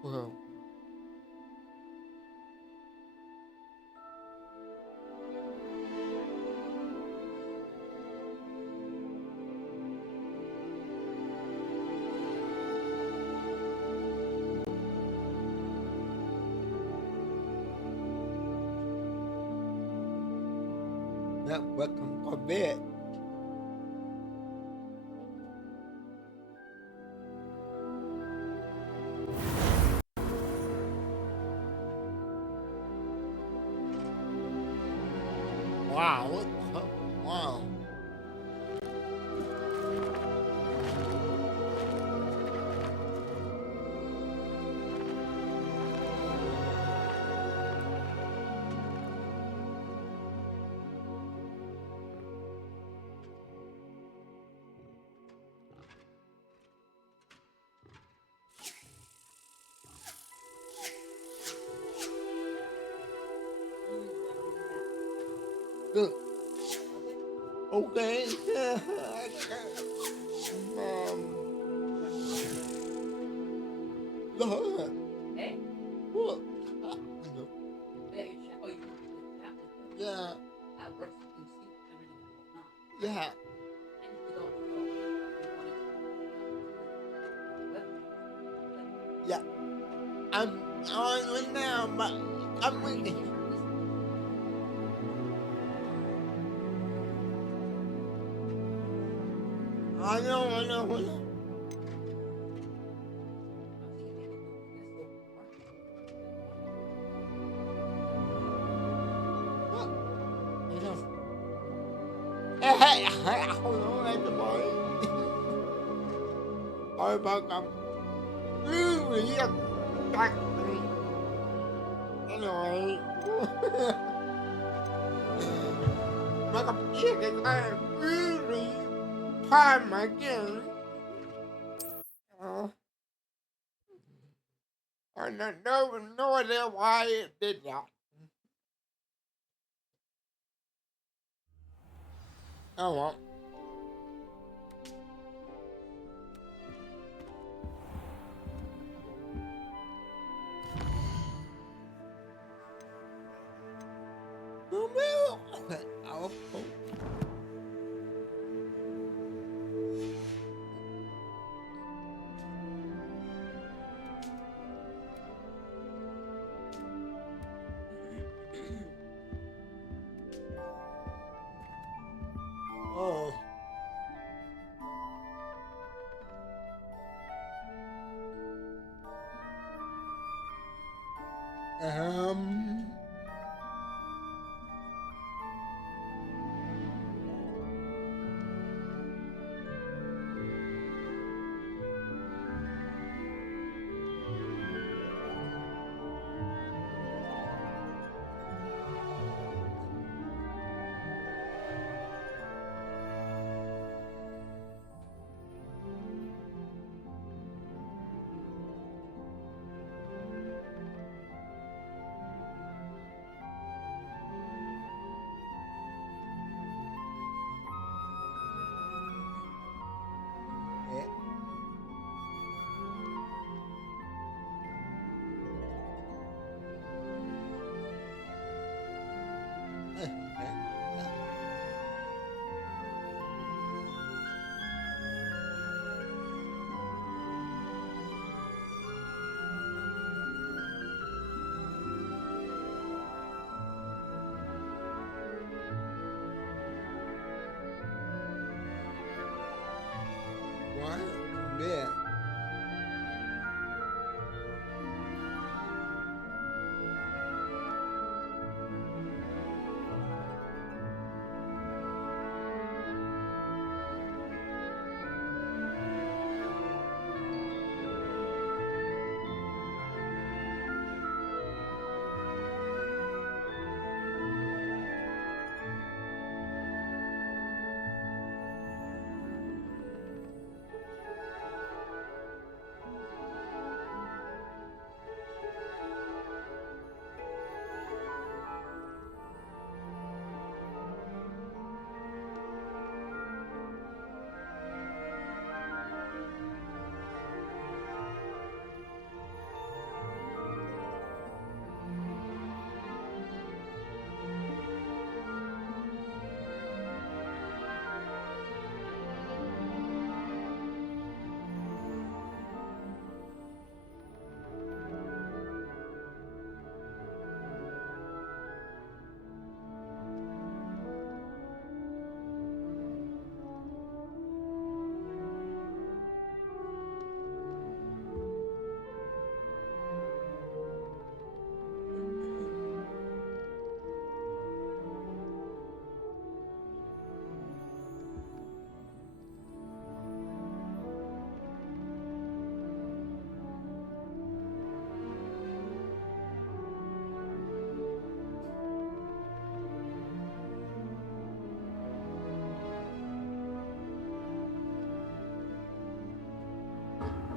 Well, that welcome for bed. Wow, wow. Good. Okay. Look. Hey, Look. yeah, you chat. Oh, you can do the chat with them. Yeah. That works. You can see everything that's going on. Yeah. And you could also, if you wanted to, web. Yeah. I'm on right now, but I'm reading. I know. What? I know. Hey, hold on, like the boy. Sorry about that. Really, back to me. Anyway. Like a chicken, I really time again. I don't know, no idea why it did that. Oh well. Oh, oh. Wow. Yeah.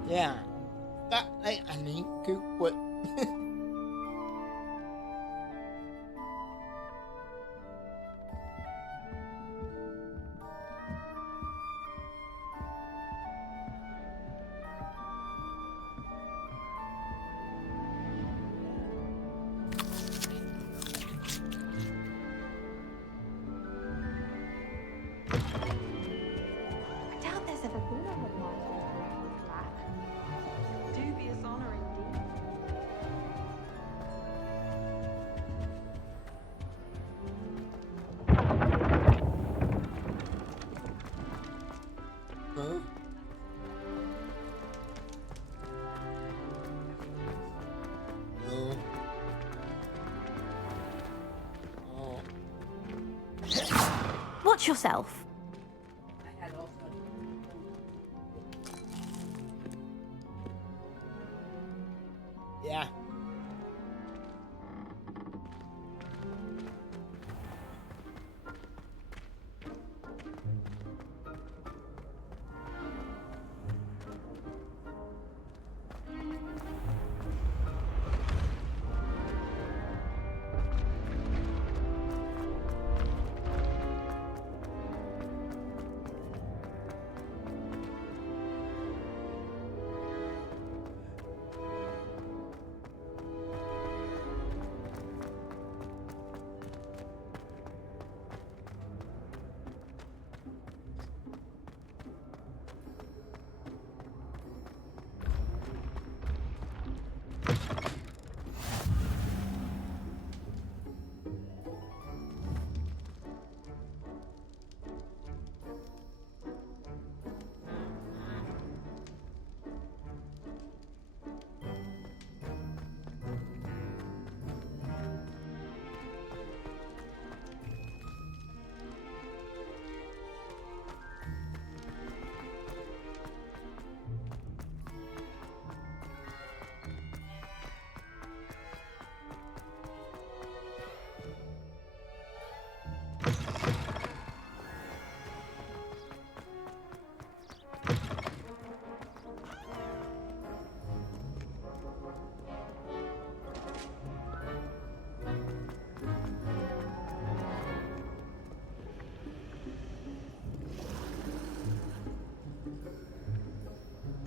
Yeah. That anh ấy cứ quên. I doubt there's ever been a remarkable black. Dubious honor indeed. Huh? No. Oh. Watch yourself. I had also. Yeah.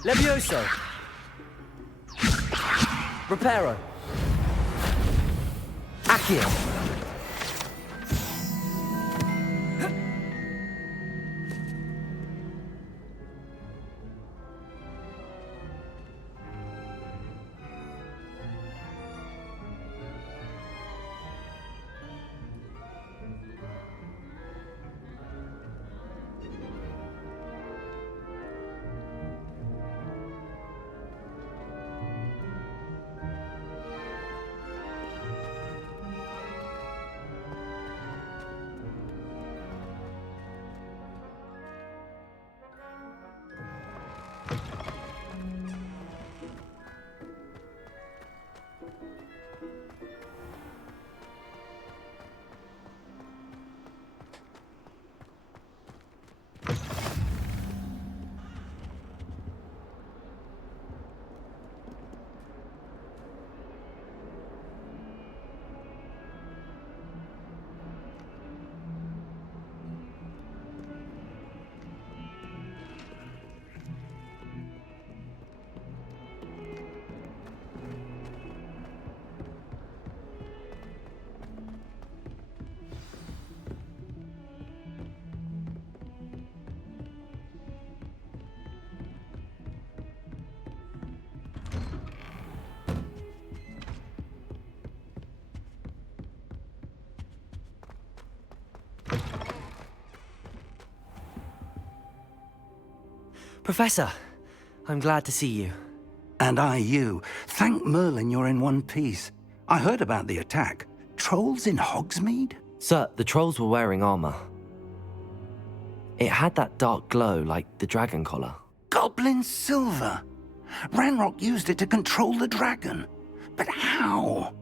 Levioso! Reparo! Accio! Professor, I'm glad to see you. And I you. Thank Merlin you're in one piece. I heard about the attack. Trolls in Hogsmeade? Sir, the trolls were wearing armor. It had that dark glow like the dragon collar. Goblin silver. Ranrock used it to control the dragon. But how?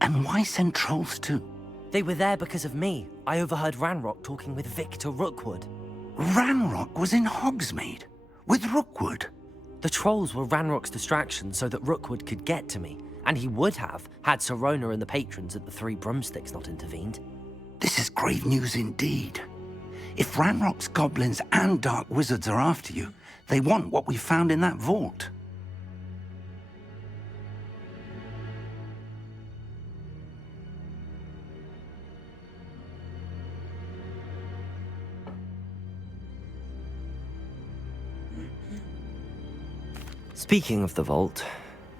And why send trolls too? They were there because of me. I overheard Ranrock talking with Victor Rookwood. Ranrock was in Hogsmeade? With Rookwood? The trolls were Ranrock's distraction so that Rookwood could get to me, and he would have had Sirona and the patrons at the Three Broomsticks not intervened. This is grave news indeed. If Ranrock's goblins and dark wizards are after you, they want what we found in that vault. Speaking of the vault,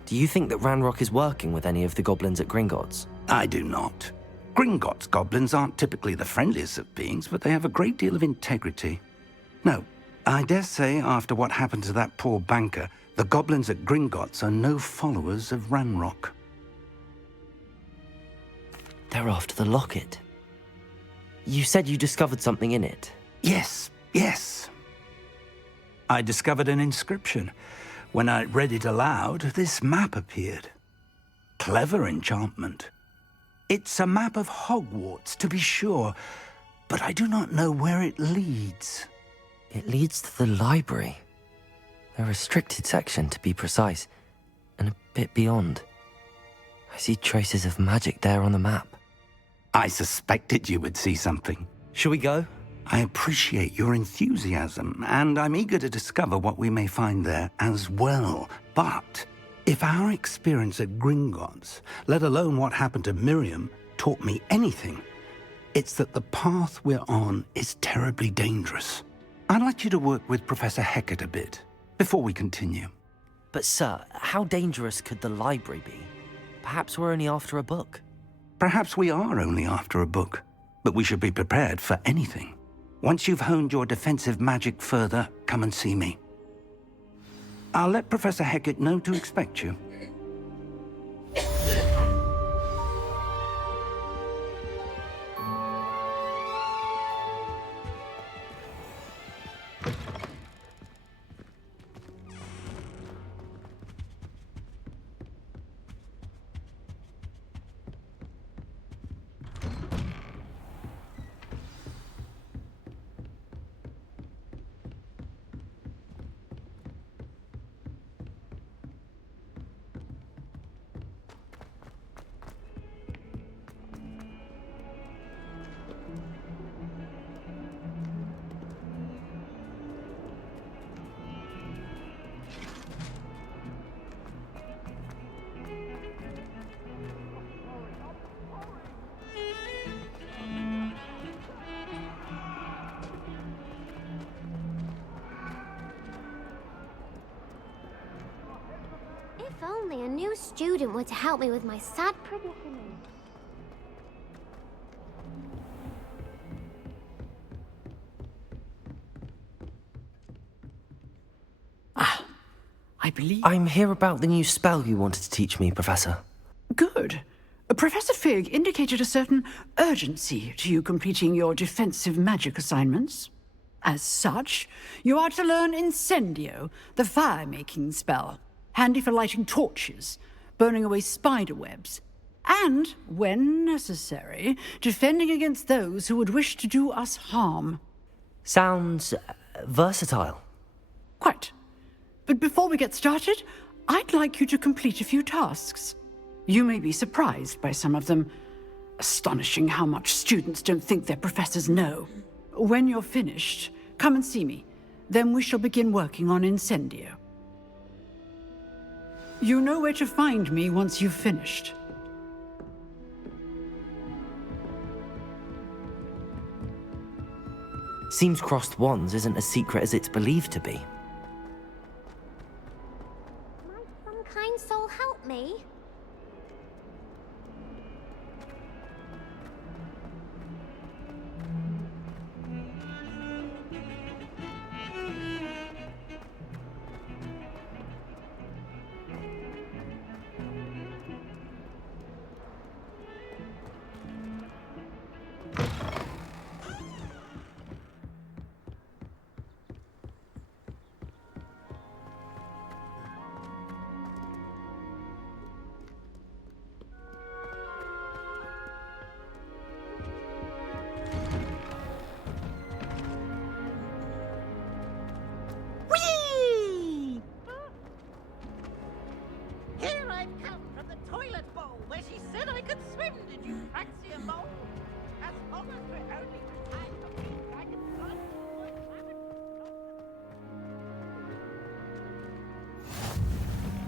do you think that Ranrock is working with any of the goblins at Gringotts? I do not. Gringotts goblins aren't typically the friendliest of beings, but they have a great deal of integrity. No, I dare say after what happened to that poor banker, the goblins at Gringotts are no followers of Ranrock. They're after the locket. You said you discovered something in it. Yes. I discovered an inscription. When I read it aloud, this map appeared. Clever enchantment. It's a map of Hogwarts, to be sure, but I do not know where it leads. It leads to the library. A restricted section, to be precise, and a bit beyond. I see traces of magic there on the map. I suspected you would see something. Shall we go? I appreciate your enthusiasm, and I'm eager to discover what we may find there as well. But if our experience at Gringotts, let alone what happened to Miriam, taught me anything, it's that the path we're on is terribly dangerous. I'd like you to work with Professor Hecat a bit, before we continue. But sir, how dangerous could the library be? Perhaps we're only after a book. Perhaps we are only after a book, but we should be prepared for anything. Once you've honed your defensive magic further, come and see me. I'll let Professor Hecat know to expect you. If only a new student were to help me with my sad predicament. I believe... I'm here about the new spell you wanted to teach me, Professor. Good. Professor Fig indicated a certain urgency to you completing your defensive magic assignments. As such, you are to learn Incendio, the fire-making spell, handy for lighting torches, burning away spider webs, and, when necessary, defending against those who would wish to do us harm. Sounds versatile. Quite. But before we get started, I'd like you to complete a few tasks. You may be surprised by some of them. Astonishing how much students don't think their professors know. When you're finished, come and see me. Then we shall begin working on Incendio. You know where to find me once you've finished. Seems crossed wands isn't as secret as it's believed to be. Might some kind soul help me?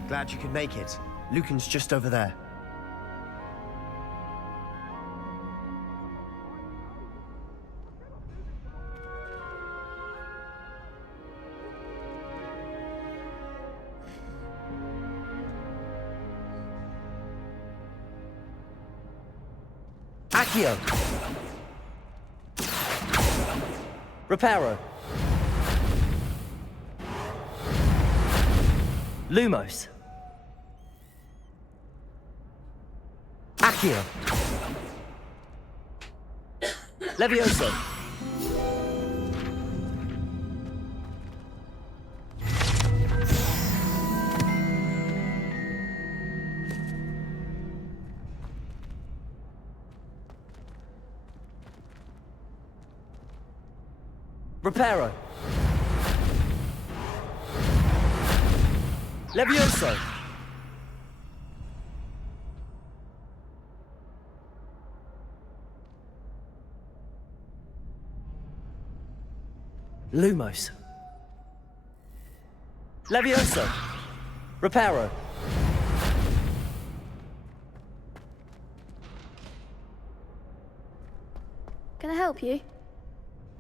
Glad you could make it. Lucan's just over there. Accio! Reparo! Lumos! Accio! Levioso! Reparo! Levioso! Lumos! Levioso! Reparo! Can I help you?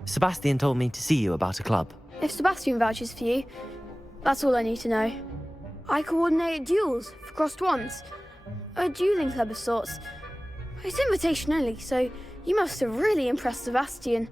Sebastian told me to see you about a club. If Sebastian vouches for you, that's all I need to know. I coordinate duels for crossed wands. A dueling club of sorts. It's invitation only, so you must have really impressed Sebastian.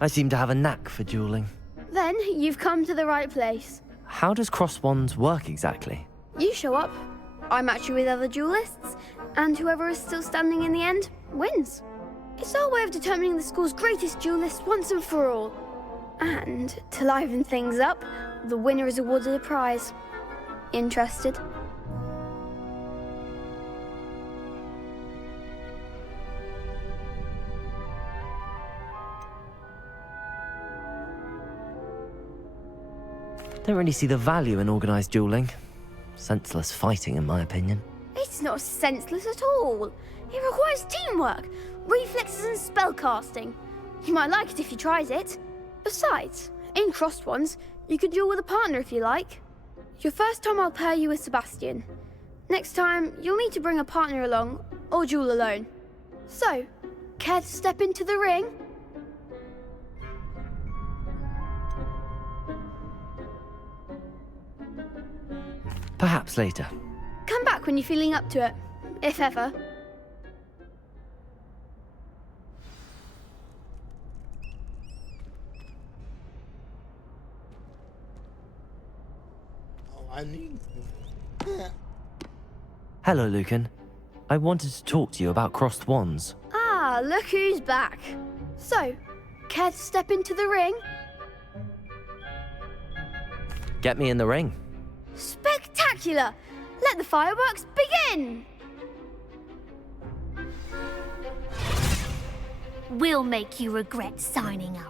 I seem to have a knack for dueling. Then you've come to the right place. How does cross wands work exactly? You show up, I match you with other duelists, and whoever is still standing in the end wins. It's our way of determining the school's greatest duelist once and for all. And to liven things up, the winner is awarded a prize. Interested? Don't really see the value in organised dueling. Senseless fighting, in my opinion. It's not senseless at all. It requires teamwork, reflexes and spellcasting. You might like it if you tried it. Besides, in crossed ones, you could duel with a partner if you like. Your first time I'll pair you with Sebastian. Next time, you'll need to bring a partner along, or duel alone. So, care to step into the ring? Perhaps later. Come back when you're feeling up to it, if ever. Oh, I need. Hello, Lucan. I wanted to talk to you about crossed wands. Ah, look who's back. So, care to step into the ring? Get me in the ring. Spectacular! Let the fireworks begin! We'll make you regret signing up.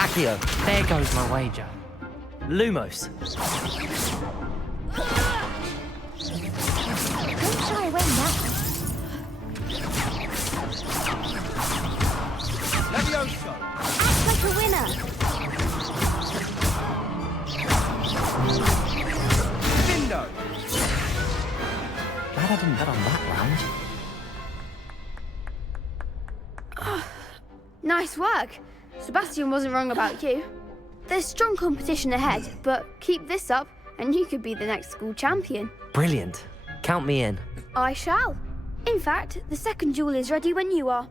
Accio, there goes my wager. Lumos. Don't shy away now. Levioso! Act like a winner. Lindo! Glad I didn't bet on that round. Nice work. Sebastian wasn't wrong about you. There's strong competition ahead, but keep this up and you could be the next school champion. Brilliant. Count me in. I shall. In fact, the second duel is ready when you are.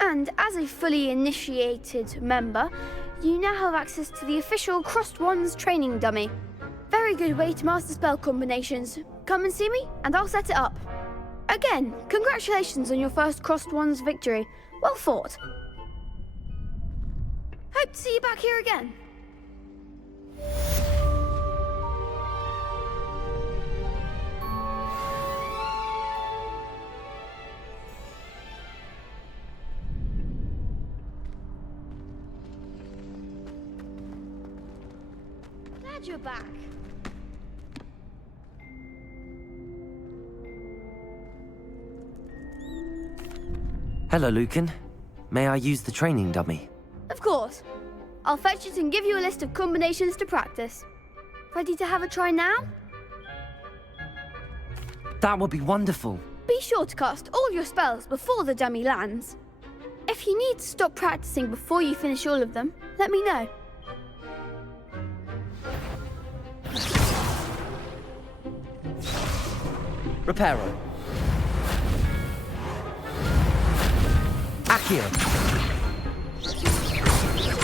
And as a fully initiated member, you now have access to the official Crossed Wands training dummy. Very good way to master spell combinations. Come and see me, and I'll set it up. Again, congratulations on your first Crossed Wands victory. Well fought. Hope to see you back here again. Glad you're back. Hello, Lucan. May I use the training dummy? Of course. I'll fetch it and give you a list of combinations to practice. Ready to have a try now? That would be wonderful. Be sure to cast all your spells before the dummy lands. If you need to stop practicing before you finish all of them, let me know. Reparo. Accio.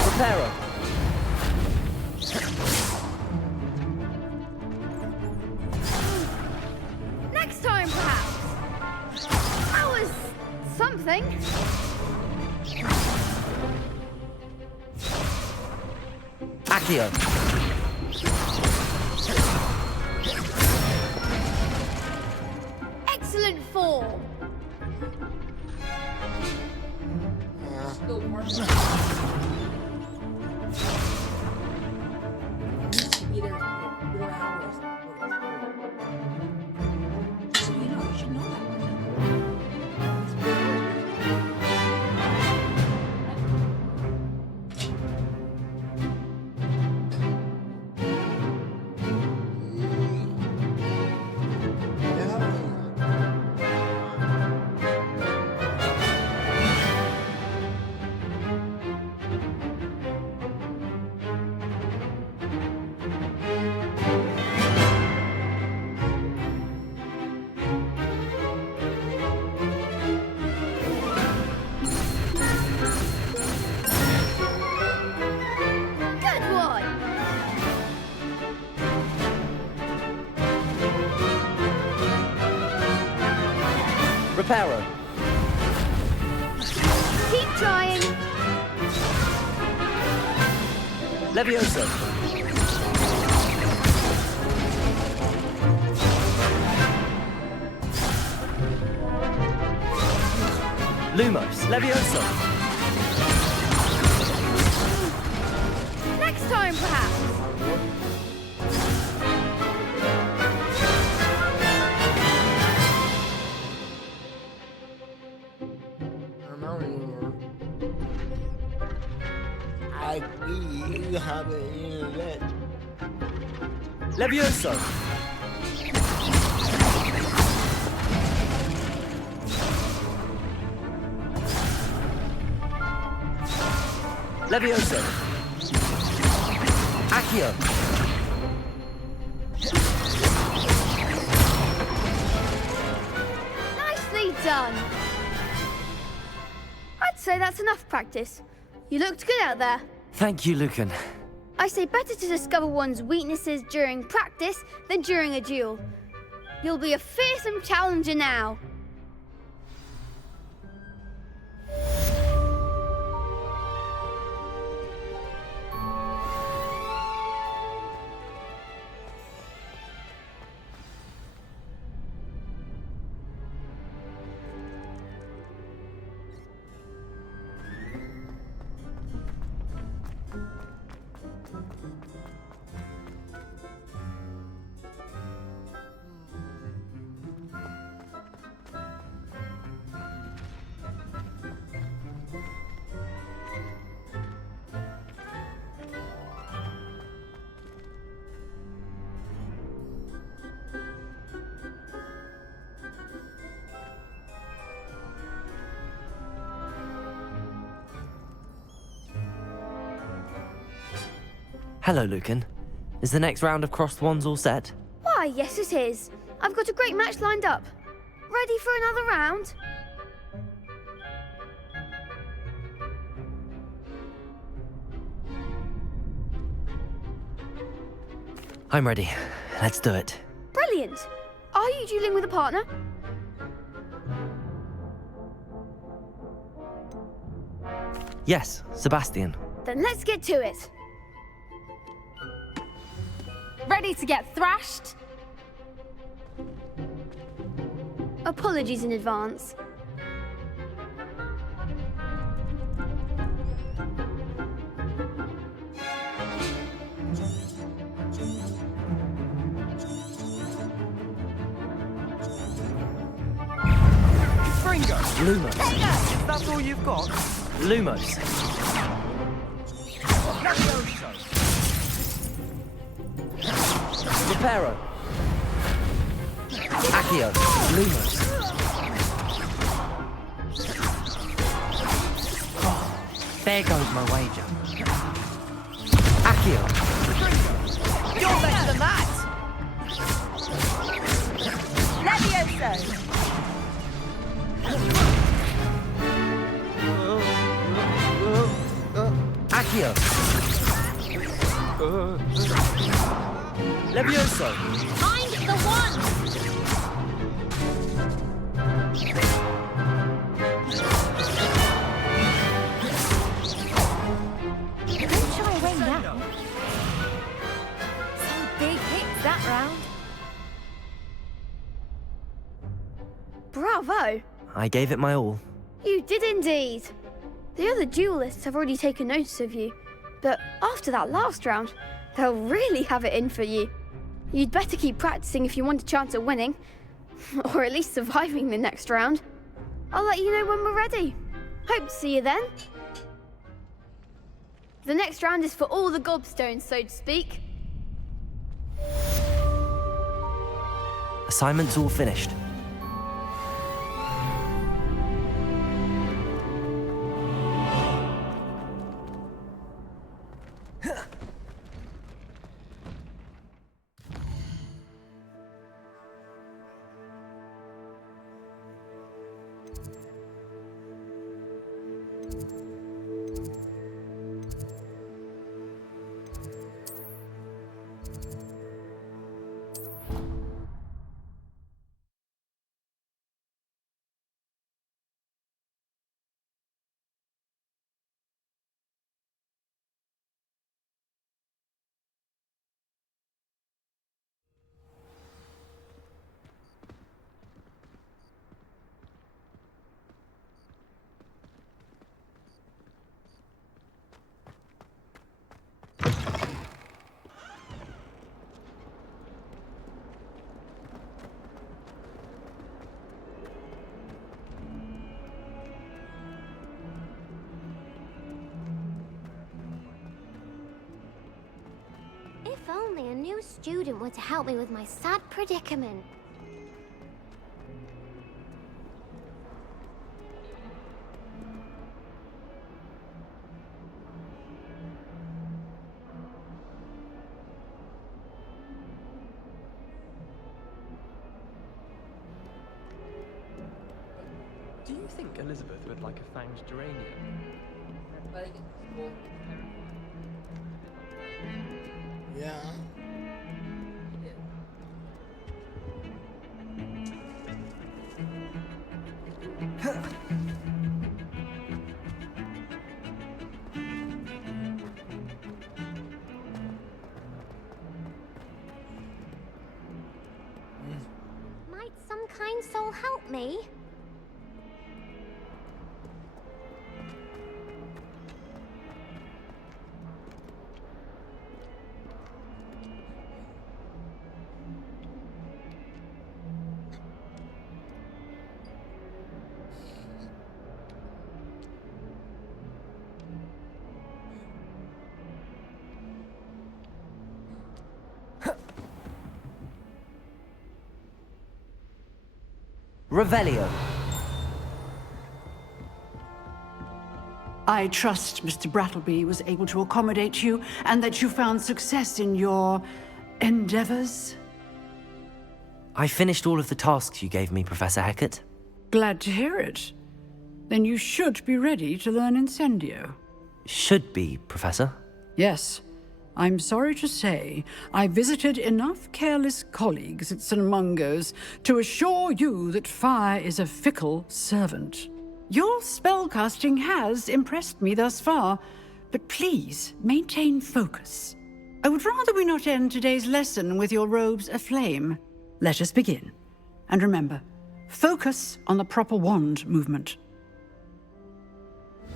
Reparo. Next time, perhaps. That was something. Accio. Excellent form. Still working. Be there for 4 hours. So you should know Good one. Reparo. Keep trying. Levioso. Lumos. Levioso. Next time, perhaps. I'm not anymore. I see you have it in it. Levioso. Levioso. Accio. Nicely done. I'd say that's enough practice. You looked good out there. Thank you, Lucan. I say better to discover one's weaknesses during practice than during a duel. You'll be a fearsome challenger now. Hello, Lucan. Is the next round of crossed wands all set? Why, yes it is. I've got a great match lined up. Ready for another round? I'm ready. Let's do it. Brilliant. Are you dueling with a partner? Yes, Sebastian. Then let's get to it. Ready to get thrashed? Apologies in advance. Gringo! Lumos. That's all you've got? Lumos. Levioso! Reparo. Accio. Lumos. There goes my wager. Accio. You're better than that! Levioso! Accio. Levioso. Find the one! Don't shy away now. Some big hits that round. Bravo! I gave it my all. You did indeed. The other duelists have already taken notice of you, but after that last round, they'll really have it in for you. You'd better keep practicing if you want a chance at winning, or at least surviving the next round. I'll let you know when we're ready. Hope to see you then. The next round is for all the gobstones, so to speak. Assignment's all finished. If only a new student were to help me with my sad predicament. Do you think Elizabeth would like a fanged geranium? Yeah. Might some kind soul help me? Revelio. I trust Mr. Brattleby was able to accommodate you and that you found success in your endeavors. I finished all of the tasks you gave me, Professor Hecat. Glad to hear it. Then you should be ready to learn Incendio. Should be, Professor. Yes. I'm sorry to say, I visited enough careless colleagues at St. Mungo's to assure you that fire is a fickle servant. Your spellcasting has impressed me thus far, but please maintain focus. I would rather we not end today's lesson with your robes aflame. Let us begin. And remember, focus on the proper wand movement.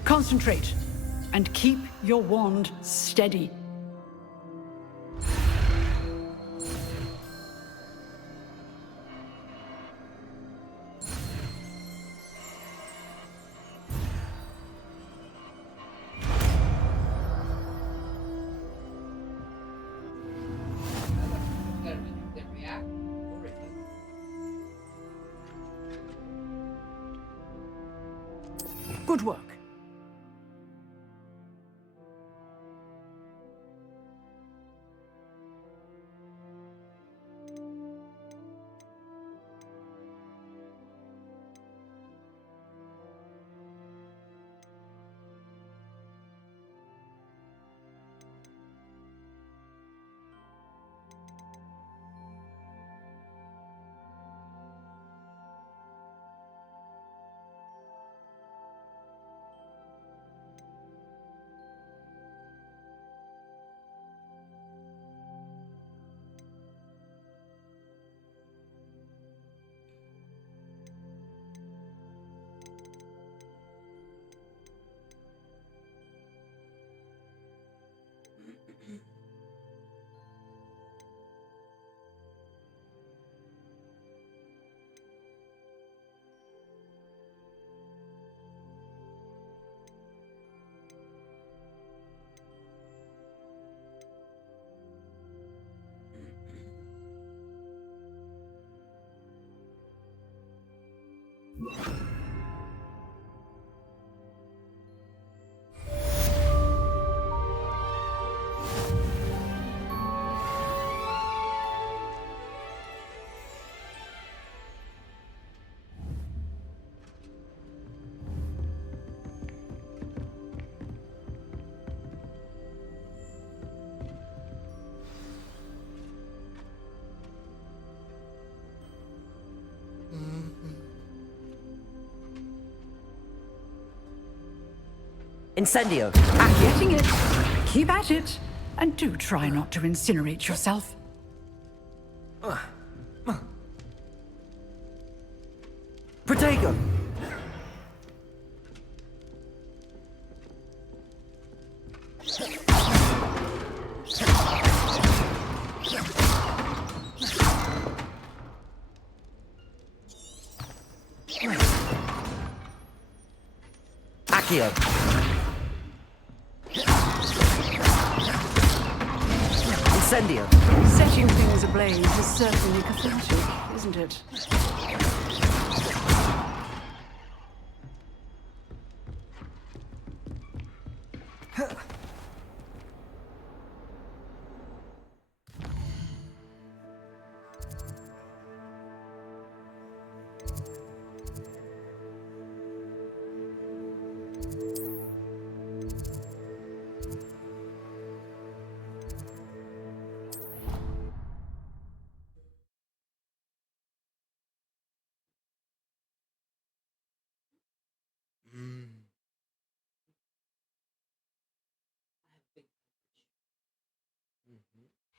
Concentrate, and keep your wand steady. Good work. Incendio! Getting it. Keep at it. And do try not to incinerate yourself. Protego! Accio! Incendio! Setting things ablaze is certainly cathartic, isn't it?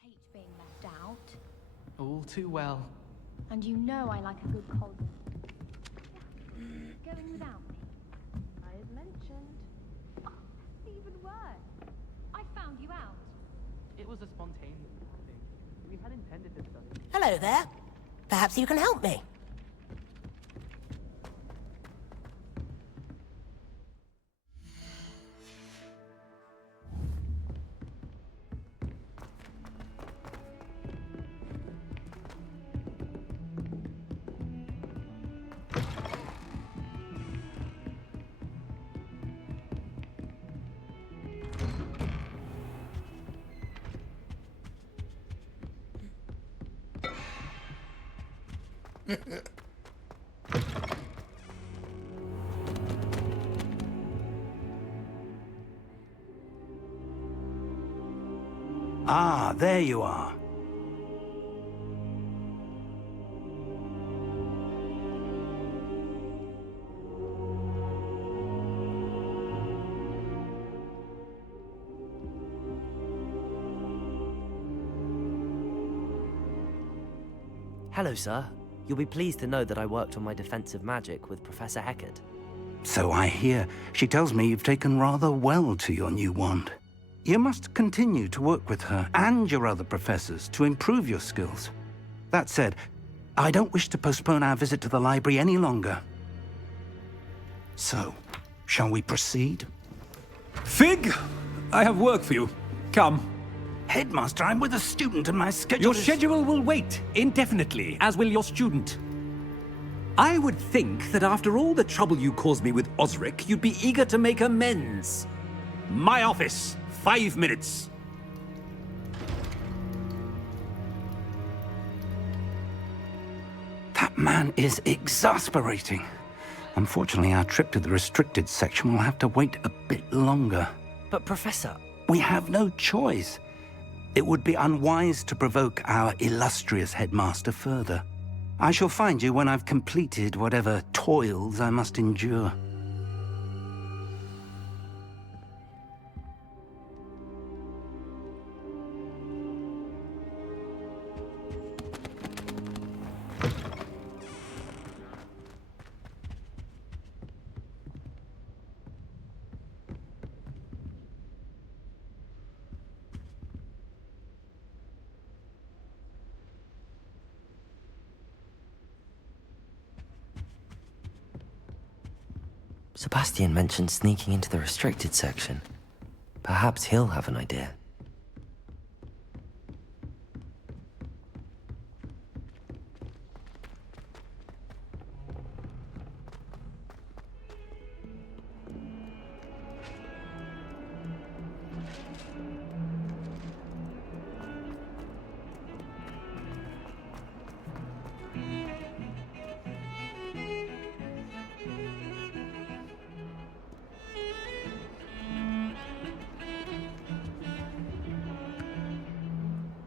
Hate being left out. All too well. And you know I like a good cold. Going without me? I had mentioned. Oh, that's even worse. I found you out. It was a spontaneous thing. We had intended to study. Hello there. Perhaps you can help me. Ah, there you are. Hello, sir. You'll be pleased to know that I worked on my defensive magic with Professor Heckard. So I hear. She tells me you've taken rather well to your new wand. You must continue to work with her and your other professors to improve your skills. That said, I don't wish to postpone our visit to the library any longer. So, shall we proceed? Fig, I have work for you. Come. Headmaster, I'm with a student and my schedule Your is... schedule will wait indefinitely, as will your student. I would think that after all the trouble you caused me with Osric, you'd be eager to make amends. My office, 5 minutes. That man is exasperating. Unfortunately, our trip to the restricted section will have to wait a bit longer. But, Professor... We have no choice. It would be unwise to provoke our illustrious headmaster further. I shall find you when I've completed whatever toils I must endure. Sebastian mentioned sneaking into the restricted section. Perhaps he'll have an idea.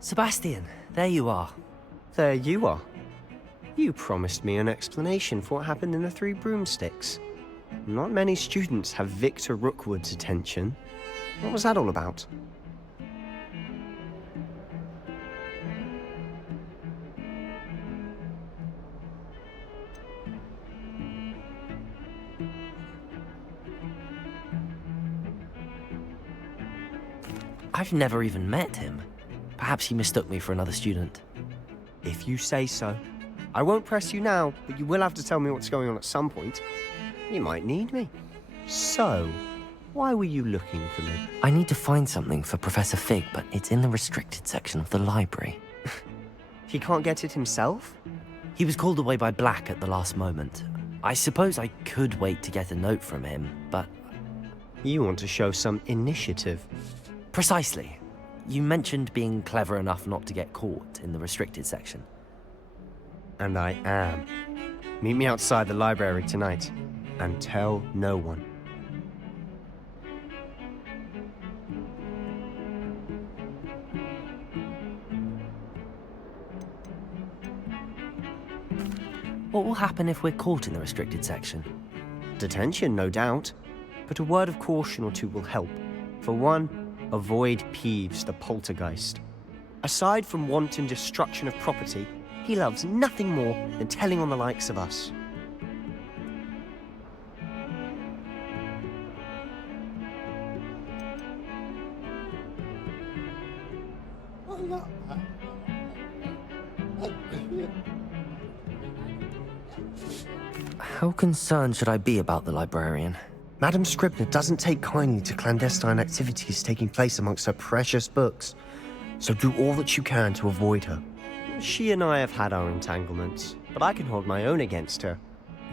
Sebastian, there you are. There you are. You promised me an explanation for what happened in the Three Broomsticks. Not many students have Victor Rookwood's attention. What was that all about? I've never even met him. Perhaps he mistook me for another student. If you say so. I won't press you now, but you will have to tell me what's going on at some point. You might need me. So, why were you looking for me? I need to find something for Professor Fig, but it's in the restricted section of the library. He can't get it himself? He was called away by Black at the last moment. I suppose I could wait to get a note from him, but... You want to show some initiative. Precisely. You mentioned being clever enough not to get caught in the restricted section. And I am. Meet me outside the library tonight, and tell no one. What will happen if we're caught in the restricted section? Detention, no doubt. But a word of caution or two will help. For one, avoid Peeves, the poltergeist. Aside from wanton destruction of property, he loves nothing more than telling on the likes of us. How concerned should I be about the librarian? Madam Scribner doesn't take kindly to clandestine activities taking place amongst her precious books, so do all that you can to avoid her. She and I have had our entanglements, but I can hold my own against her.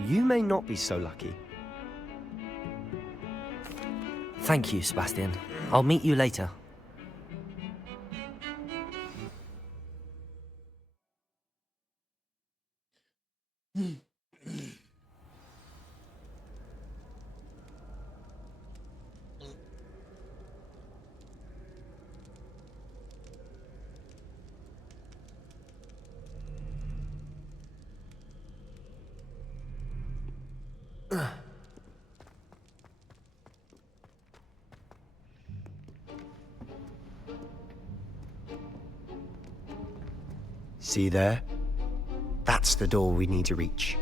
You may not be so lucky. Thank you, Sebastian. I'll meet you later. See there? That's the door we need to reach.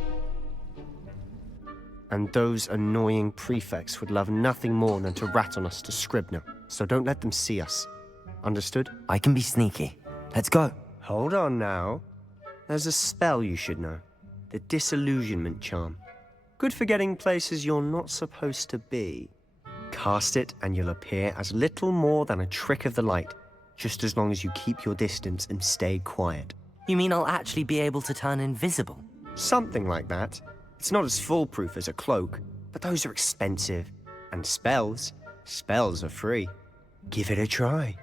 And those annoying prefects would love nothing more than to rat on us to Scribner, so don't let them see us. Understood? I can be sneaky. Let's go. Hold on now. There's a spell you should know. The Disillusionment Charm. Good for getting places you're not supposed to be. Cast it and you'll appear as little more than a trick of the light, just as long as you keep your distance and stay quiet. You mean I'll actually be able to turn invisible? Something like that. It's not as foolproof as a cloak, but those are expensive. And spells are free. Give it a try.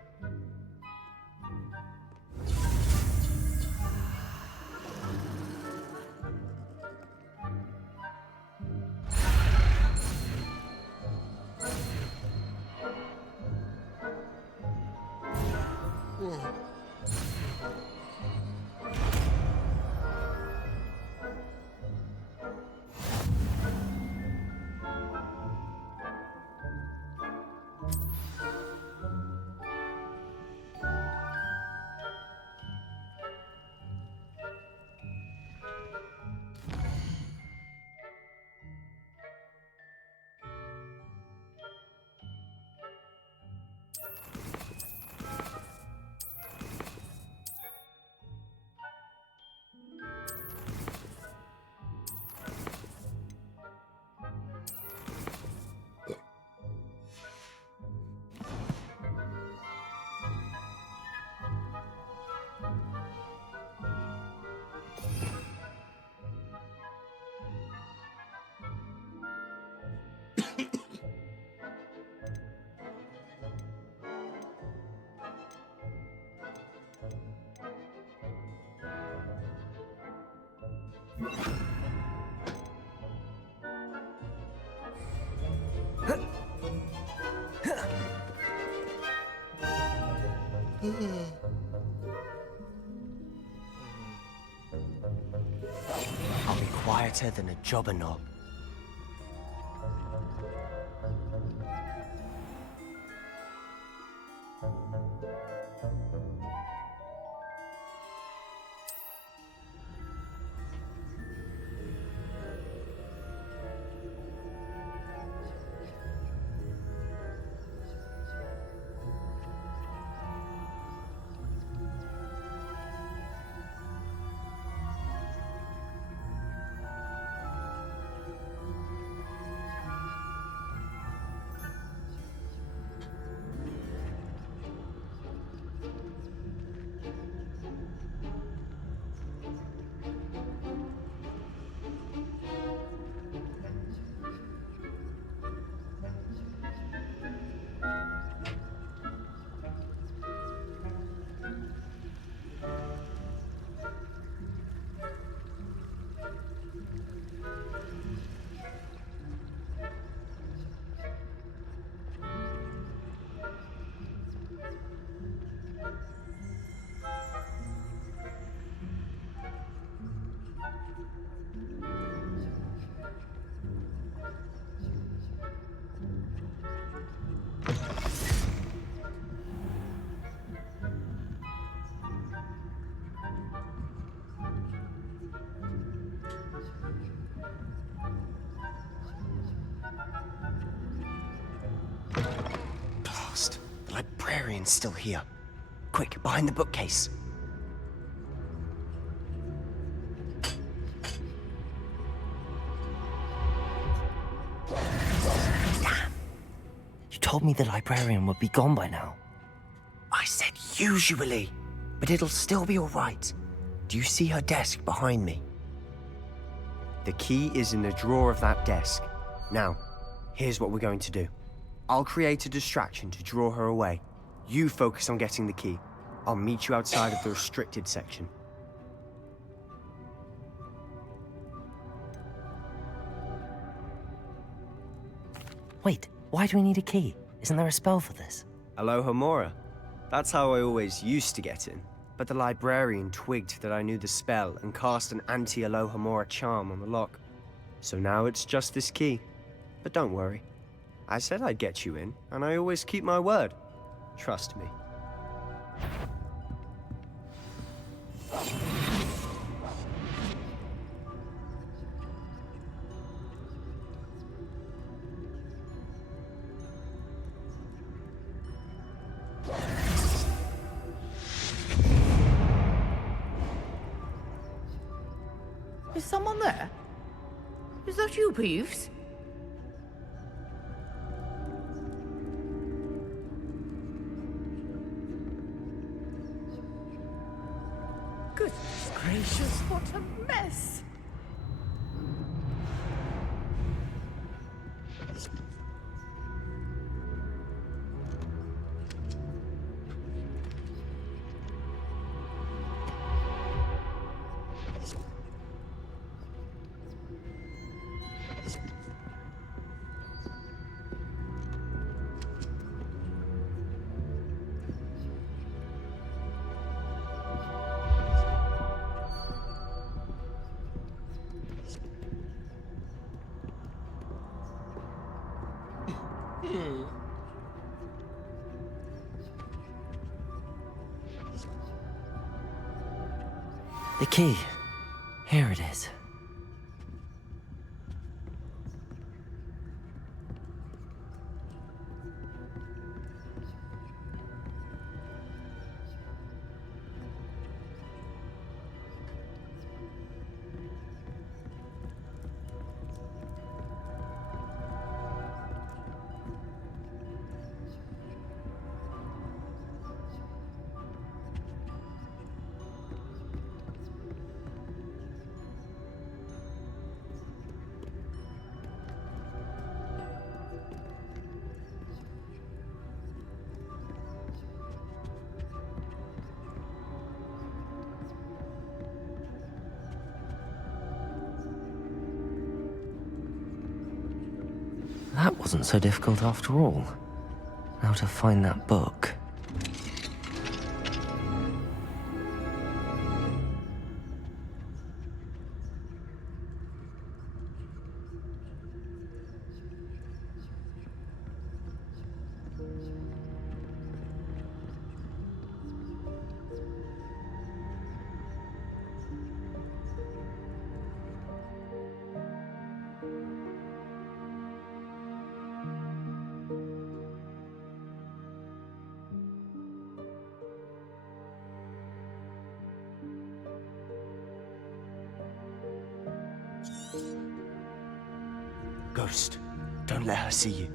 I'll be quieter than a jobberknoll. The librarian's still here. Quick, behind the bookcase. Damn. You told me the librarian would be gone by now. I said usually, but it'll still be all right. Do you see her desk behind me? The key is in the drawer of that desk. Now, here's what we're going to do. I'll create a distraction to draw her away. You focus on getting the key. I'll meet you outside of the restricted section. Wait, why do we need a key? Isn't there a spell for this? Alohomora. That's how I always used to get in. But the librarian twigged that I knew the spell and cast an anti-Alohomora charm on the lock. So now it's just this key. But don't worry. I said I'd get you in, and I always keep my word. Trust me. Is someone there? Is that you, Peeves? Goodness gracious, what a mess! The key. Here it is. That wasn't so difficult after all. Now to find that book. Ghost, don't let her see you.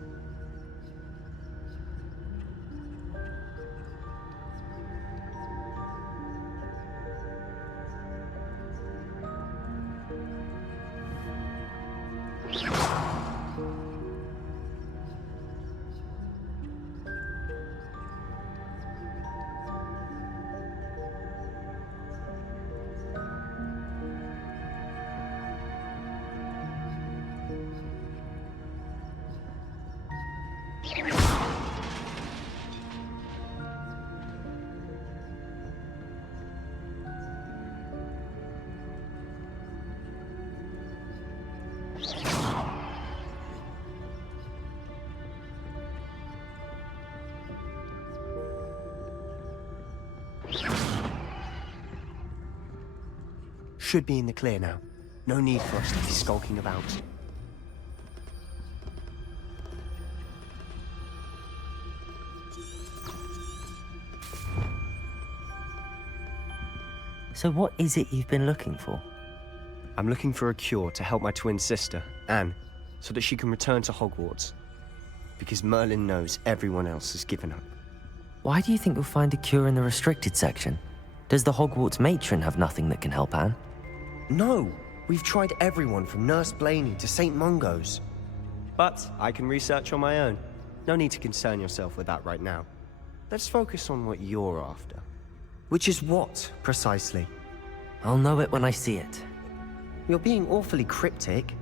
Should be in the clear now. No need for us to be skulking about. So what is it you've been looking for? I'm looking for a cure to help my twin sister, Anne, so that she can return to Hogwarts. Because Merlin knows everyone else has given up. Why do you think you'll find a cure in the restricted section? Does the Hogwarts matron have nothing that can help Anne? No! We've tried everyone from Nurse Blaney to St. Mungo's. But I can research on my own. No need to concern yourself with that right now. Let's focus on what you're after. Which is what, precisely? I'll know it when I see it. You're being awfully cryptic.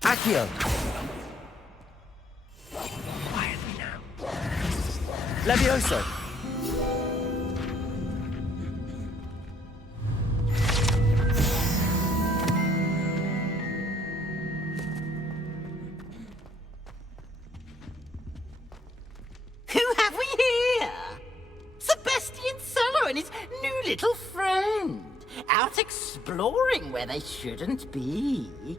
Accio! Quietly now. Levioso! Who have we here? Sebastian Solo and his new little friend. Out exploring where they shouldn't be.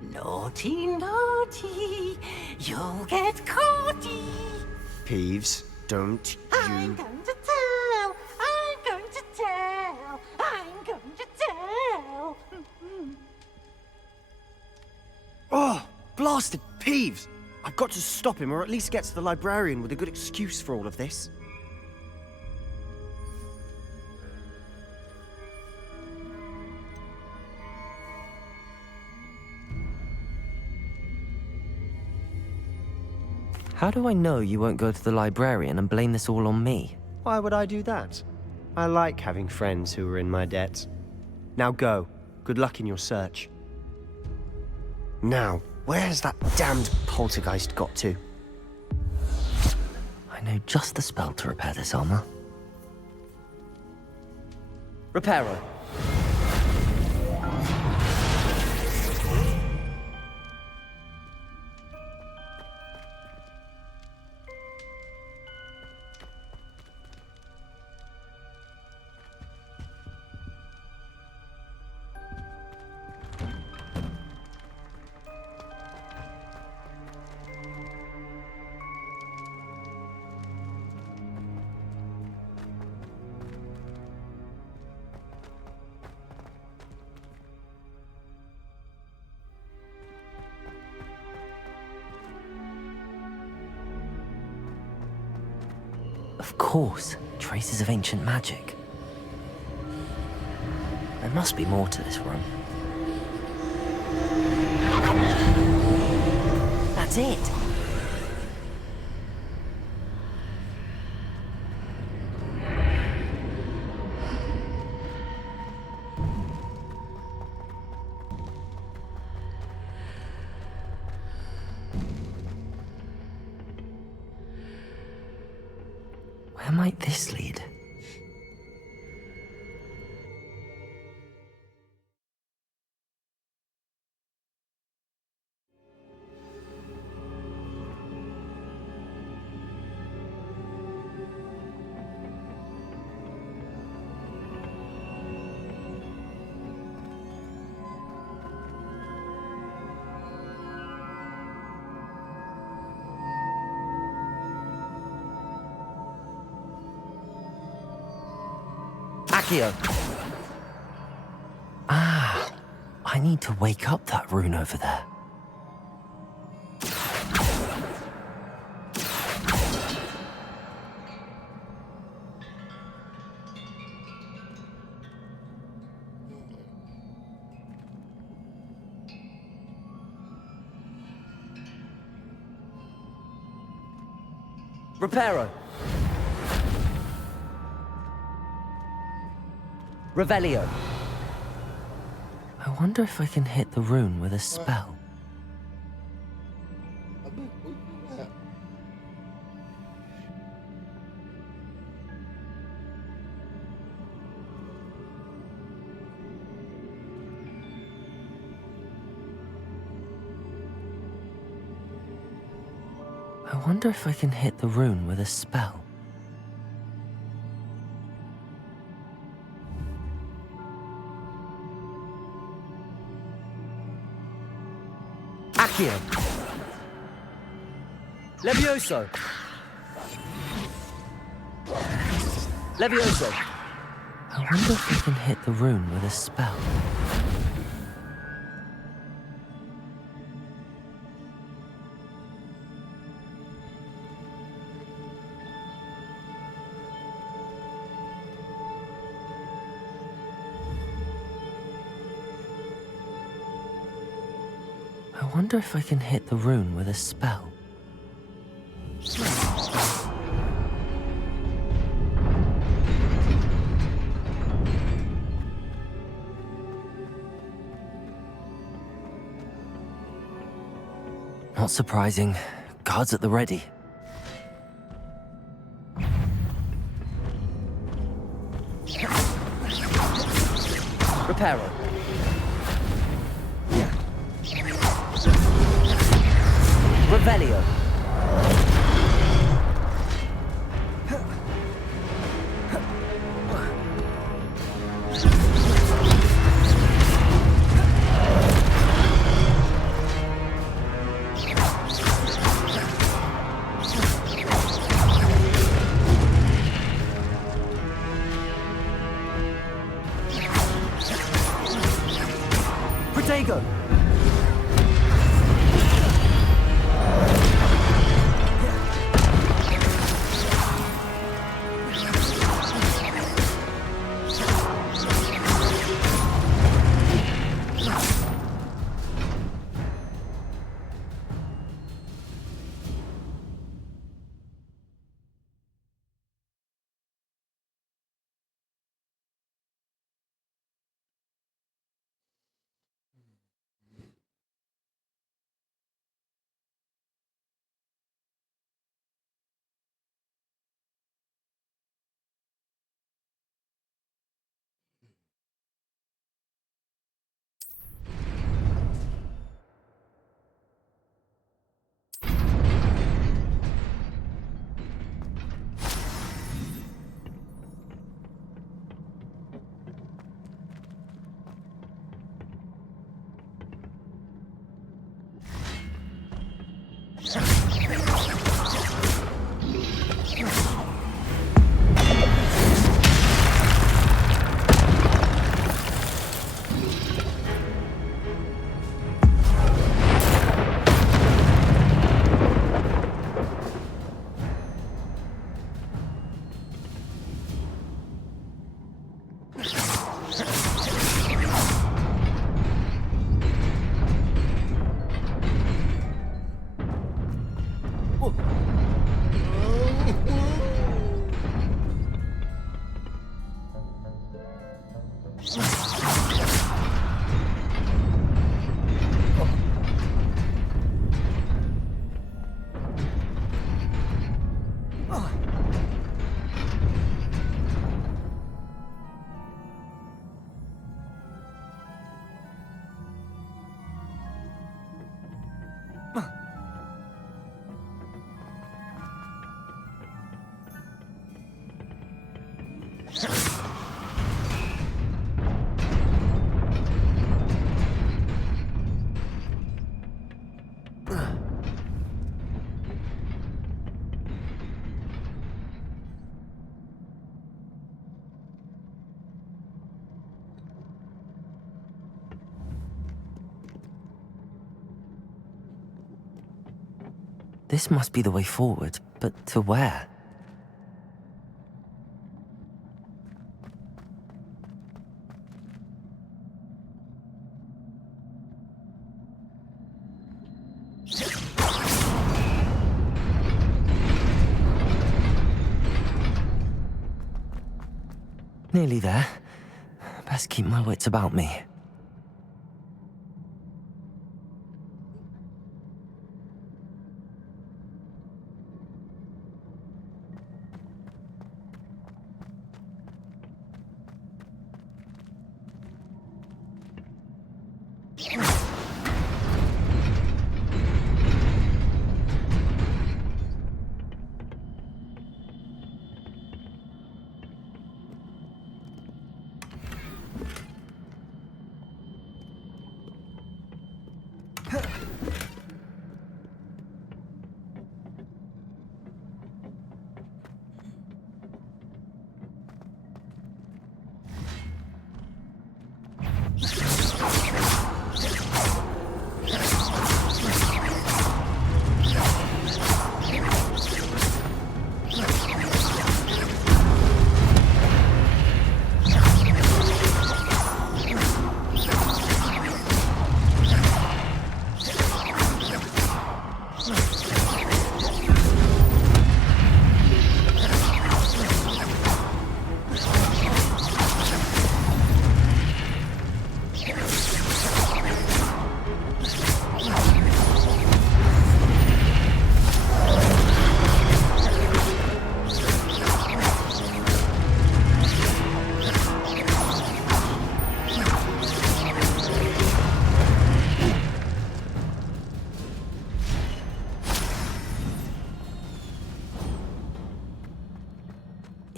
Naughty, naughty. You'll get caughty. Peeves, don't I'm you... going to tell. I'm going to tell. I'm going to tell. Oh, blasted Peeves! I've got to stop him, or at least get to the librarian with a good excuse for all of this. How do I know you won't go to the librarian and blame this all on me? Why would I do that? I like having friends who are in my debt. Now go. Good luck in your search. Now, where's that damned poltergeist got to? I know just the spell to repair this armor. Reparo. Of course, traces of ancient magic. There must be more to this room. That's it! Where might this lead? Accio! Ah, I need to wake up that rune over there. Reparo. Revelio. I wonder if I can hit the rune with a spell. I wonder if I can hit the rune with a spell. Accio! Levioso! Levioso! I wonder if I can hit the rune with a spell. wonder if I can hit the rune with a spell. Not surprising. Guards at the ready. Reparo. Revelio. Protego. This must be the way forward, but to where? Nearly there. Best keep my wits about me.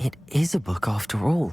It is a book after all.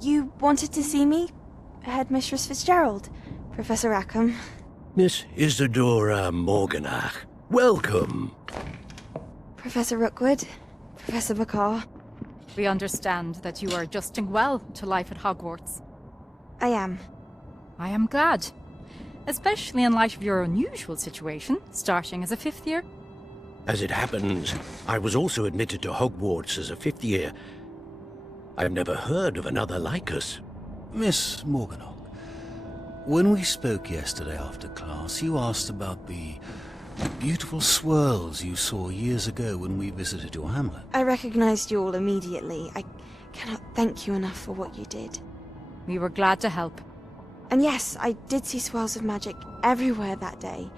You wanted to see me? Headmistress Fitzgerald? Professor Rackham? Miss Isadora Morganach, welcome. Professor Rookwood? Professor McCaw? We understand that you are adjusting well to life at Hogwarts. I am. I am glad. Especially in light of your unusual situation, starting as a 5th year. As it happens, I was also admitted to Hogwarts as a 5th year. I've never heard of another like us. Miss Morganach, when we spoke yesterday after class, you asked about the beautiful swirls you saw years ago when we visited your hamlet. I recognized you all immediately. I cannot thank you enough for what you did. We were glad to help. And yes, I did see swirls of magic everywhere that day.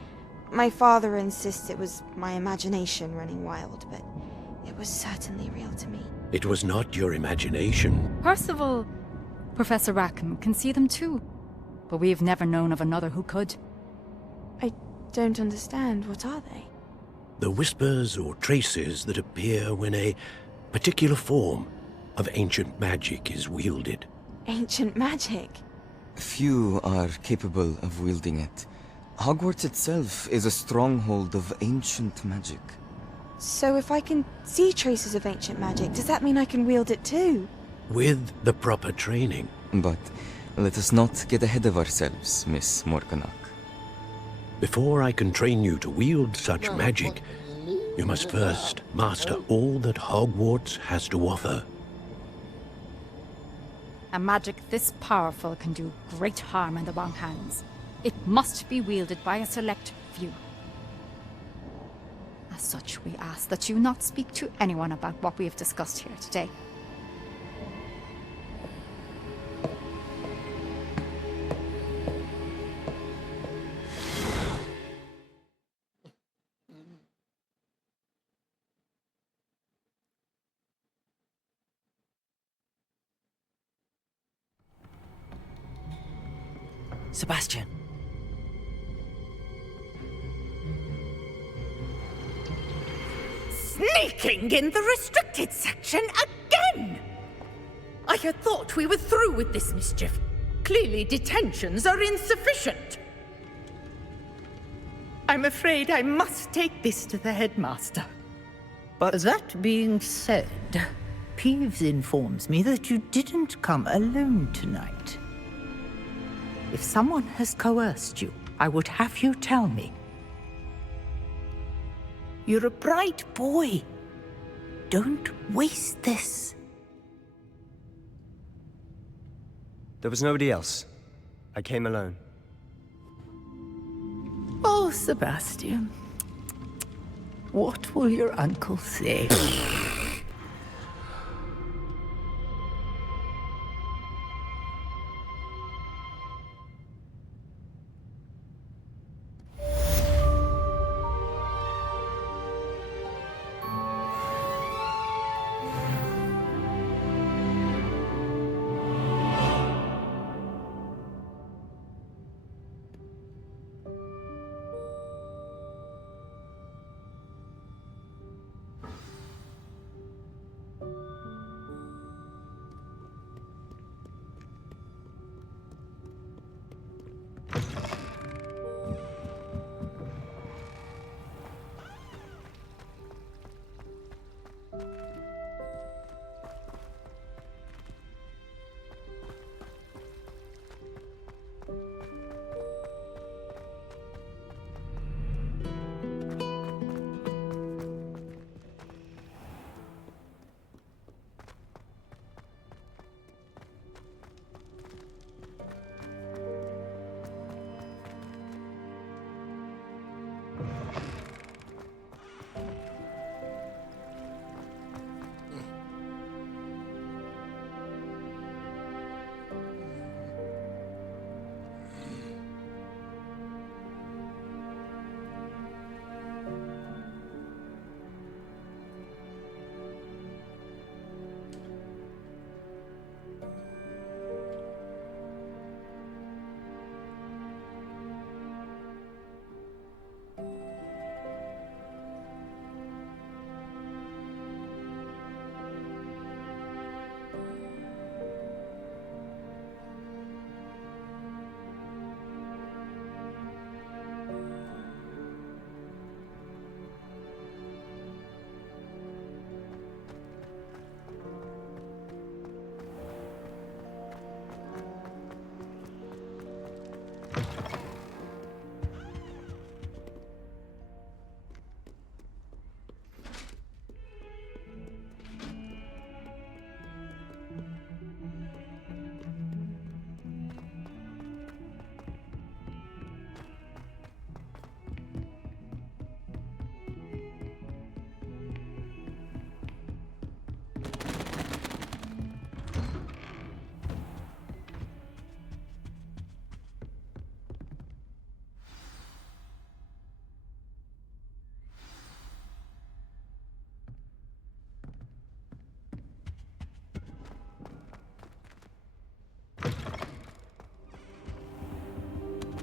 My father insists it was my imagination running wild, but it was certainly real to me. It was not your imagination. Percival, Professor Rackham can see them too. But we have never known of another who could. I don't understand. What are they? The whispers or traces that appear when a particular form of ancient magic is wielded. Ancient magic? Few are capable of wielding it. Hogwarts itself is a stronghold of ancient magic. So if I can see traces of ancient magic, does that mean I can wield it too? With the proper training. But let us not get ahead of ourselves, Miss Morganach. Before I can train you to wield such magic, you must first master all that Hogwarts has to offer. A magic this powerful can do great harm in the wrong hands. It must be wielded by a select few. As such, we ask that you not speak to anyone about what we have discussed here today. Sebastian. Sneaking in the restricted section again! I had thought we were through with this mischief. Clearly detentions are insufficient. I'm afraid I must take this to the headmaster. But that being said, Peeves informs me that you didn't come alone tonight. If someone has coerced you, I would have you tell me. You're a bright boy. Don't waste this. there was nobody else. I came alone. Oh, Sebastian. What will your uncle say?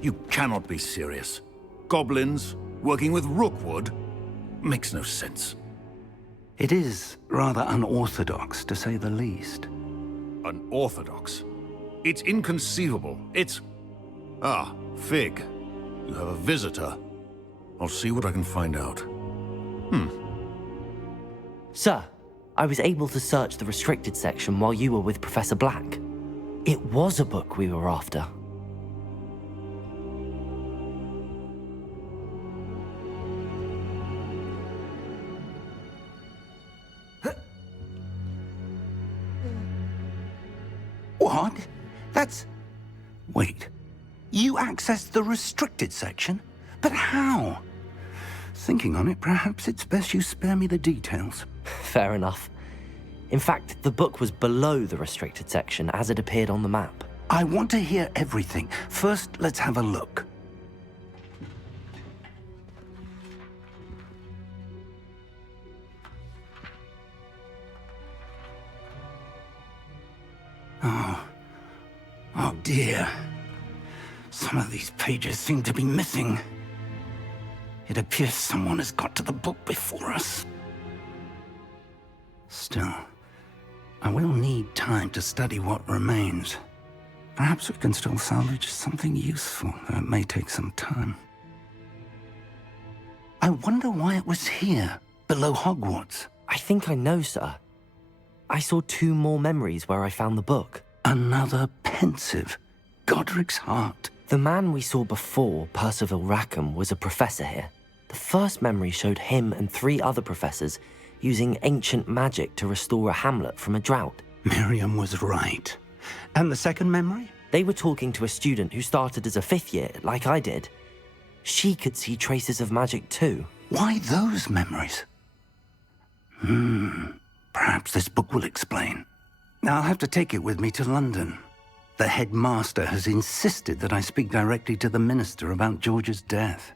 You cannot be serious. Goblins working with Rookwood? Makes no sense. It is rather unorthodox, to say the least. Unorthodox? It's inconceivable. It's... Ah, Fig. You have a visitor. I'll see what I can find out. Sir, I was able to search the restricted section while you were with Professor Black. It was a book we were after. What? That's... Wait. You accessed the restricted section? But how? Thinking on it, perhaps it's best you spare me the details. Fair enough. In fact, the book was below the restricted section as it appeared on the map. I want to hear everything. First, let's have a look. Oh dear. Some of these pages seem to be missing. It appears someone has got to the book before us. Still, I will need time to study what remains. Perhaps we can still salvage something useful, though it may take some time. I wonder why it was here, below Hogwarts. I think I know, sir. I saw 2 more memories where I found the book. Another pensive. Godric's heart. The man we saw before, Percival Rackham, was a professor here. The first memory showed him and 3 other professors using ancient magic to restore a hamlet from a drought. Miriam was right. And the second memory? They were talking to a student who started as a 5th year, like I did. She could see traces of magic too. Why those memories? Perhaps this book will explain. I'll have to take it with me to London. The headmaster has insisted that I speak directly to the minister about George's death.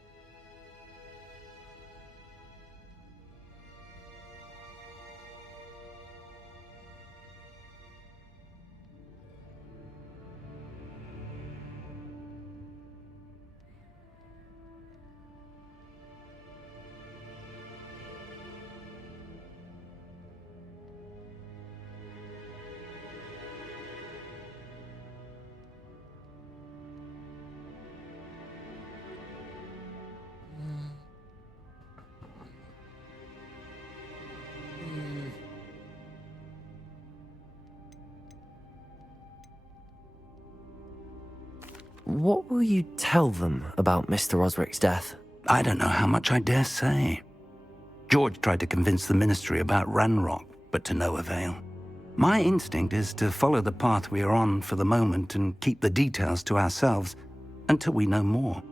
What will you tell them about Mr. Osric's death? I don't know how much I dare say. George tried to convince the ministry about Ranrock, but to no avail. My instinct is to follow the path we are on for the moment and keep the details to ourselves until we know more.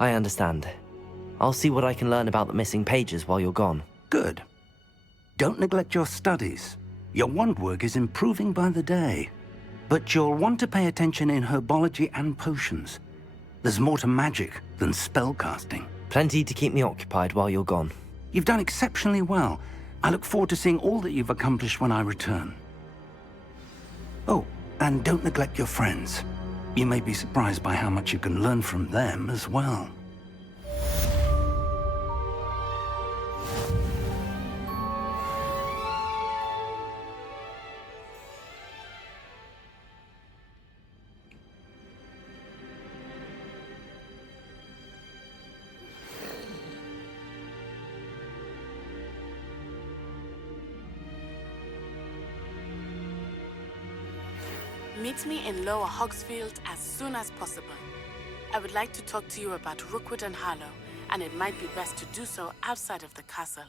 I understand. I'll see what I can learn about the missing pages while you're gone. Good. Don't neglect your studies. Your wand work is improving by the day. But you'll want to pay attention in herbology and potions. There's more to magic than spellcasting. Plenty to keep me occupied while you're gone. You've done exceptionally well. I look forward to seeing all that you've accomplished when I return. Oh, and don't neglect your friends. You may be surprised by how much you can learn from them as well. Meet me in Lower Hogsfield as soon as possible. I would like to talk to you about Rookwood and Harlow, and it might be best to do so outside of the castle.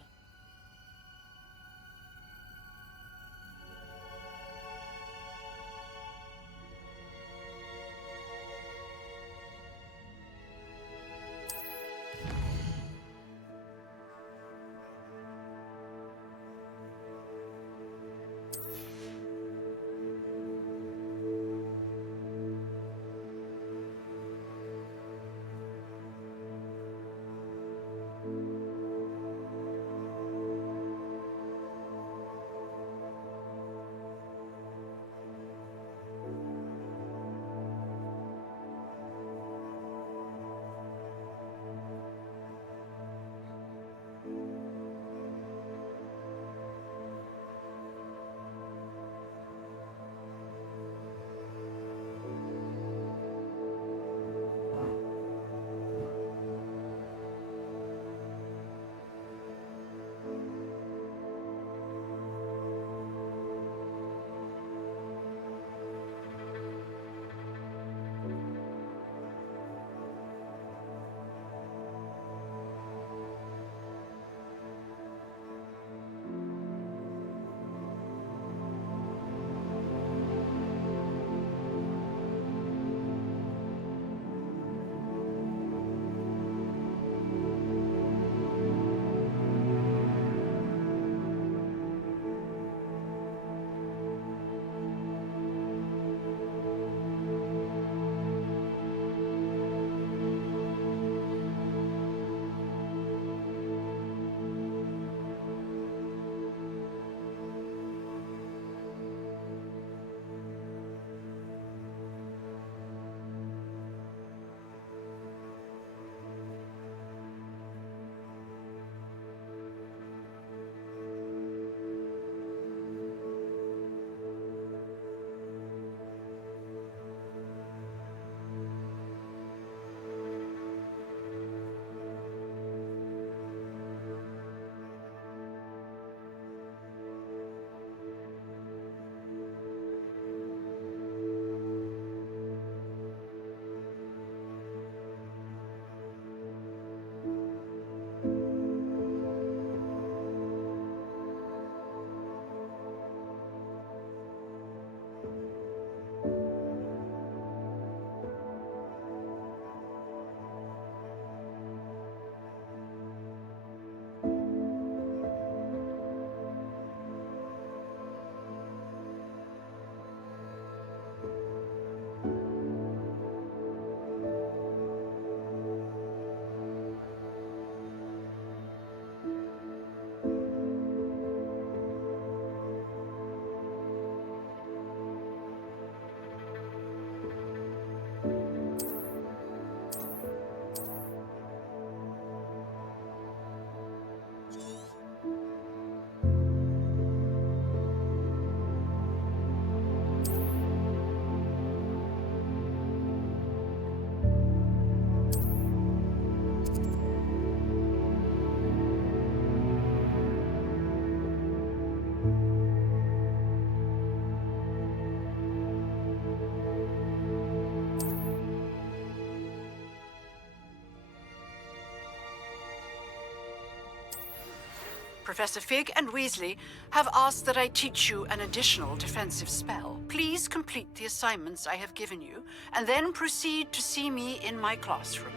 Professor Fig and Weasley have asked that I teach you an additional defensive spell. Please complete the assignments I have given you, and then proceed to see me in my classroom.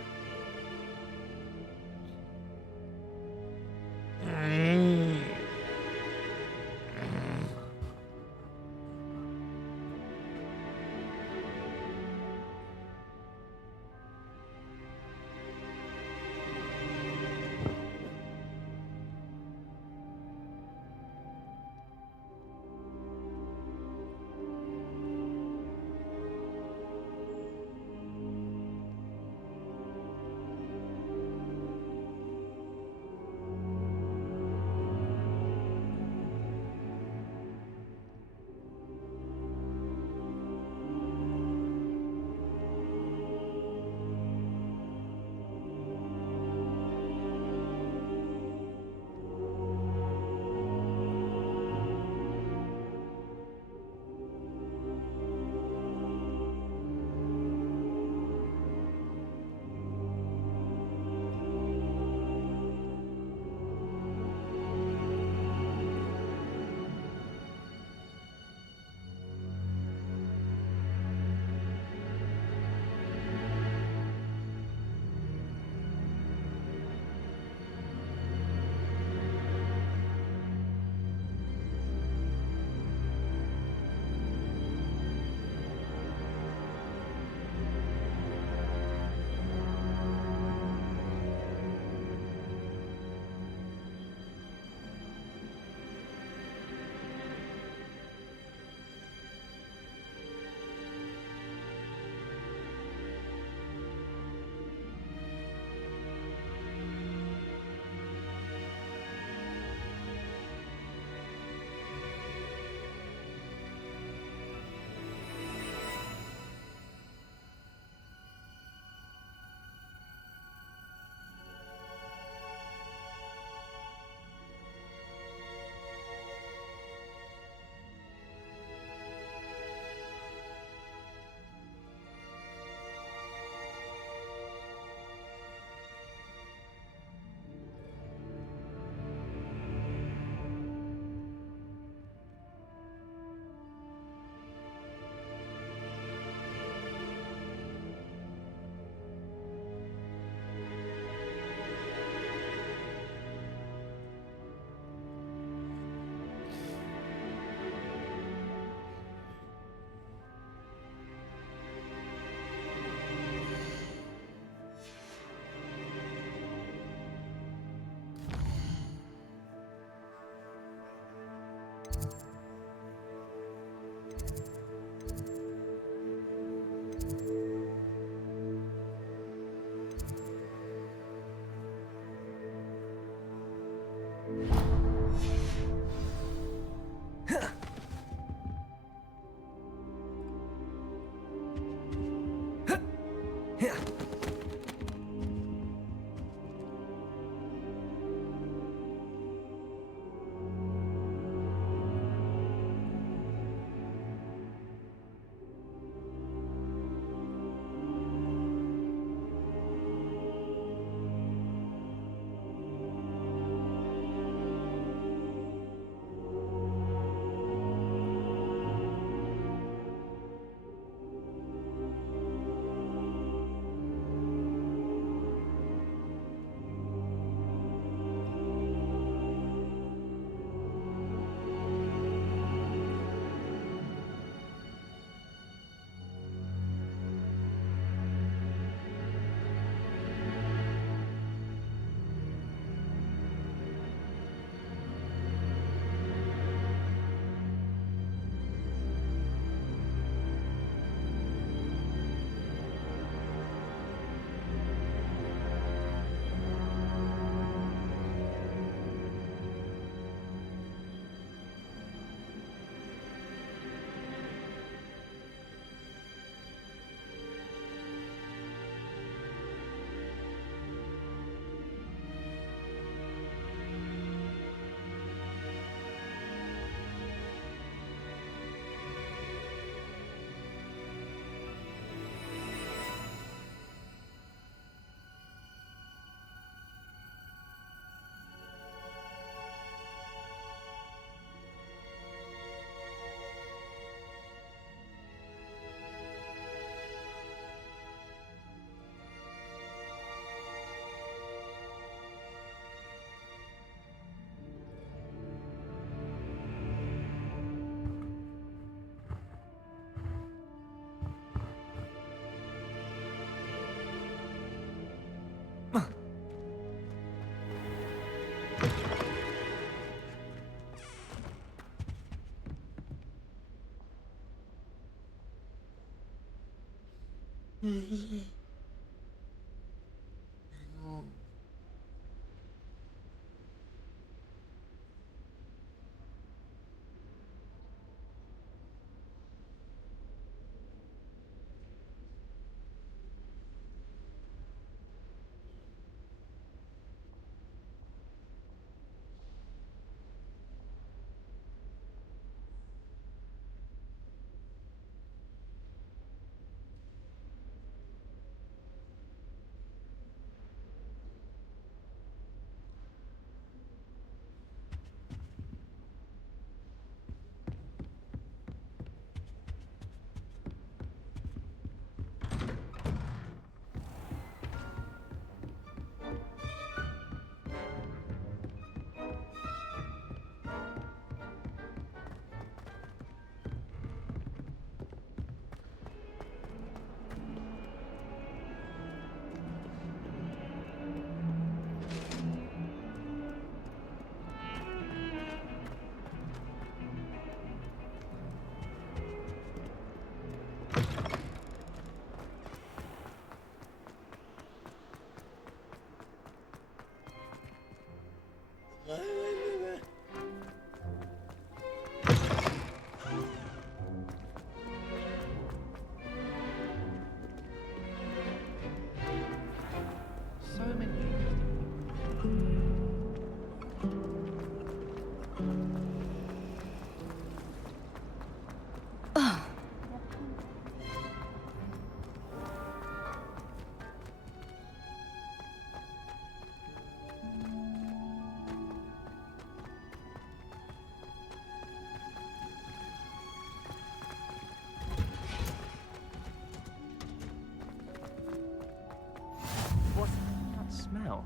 Smell?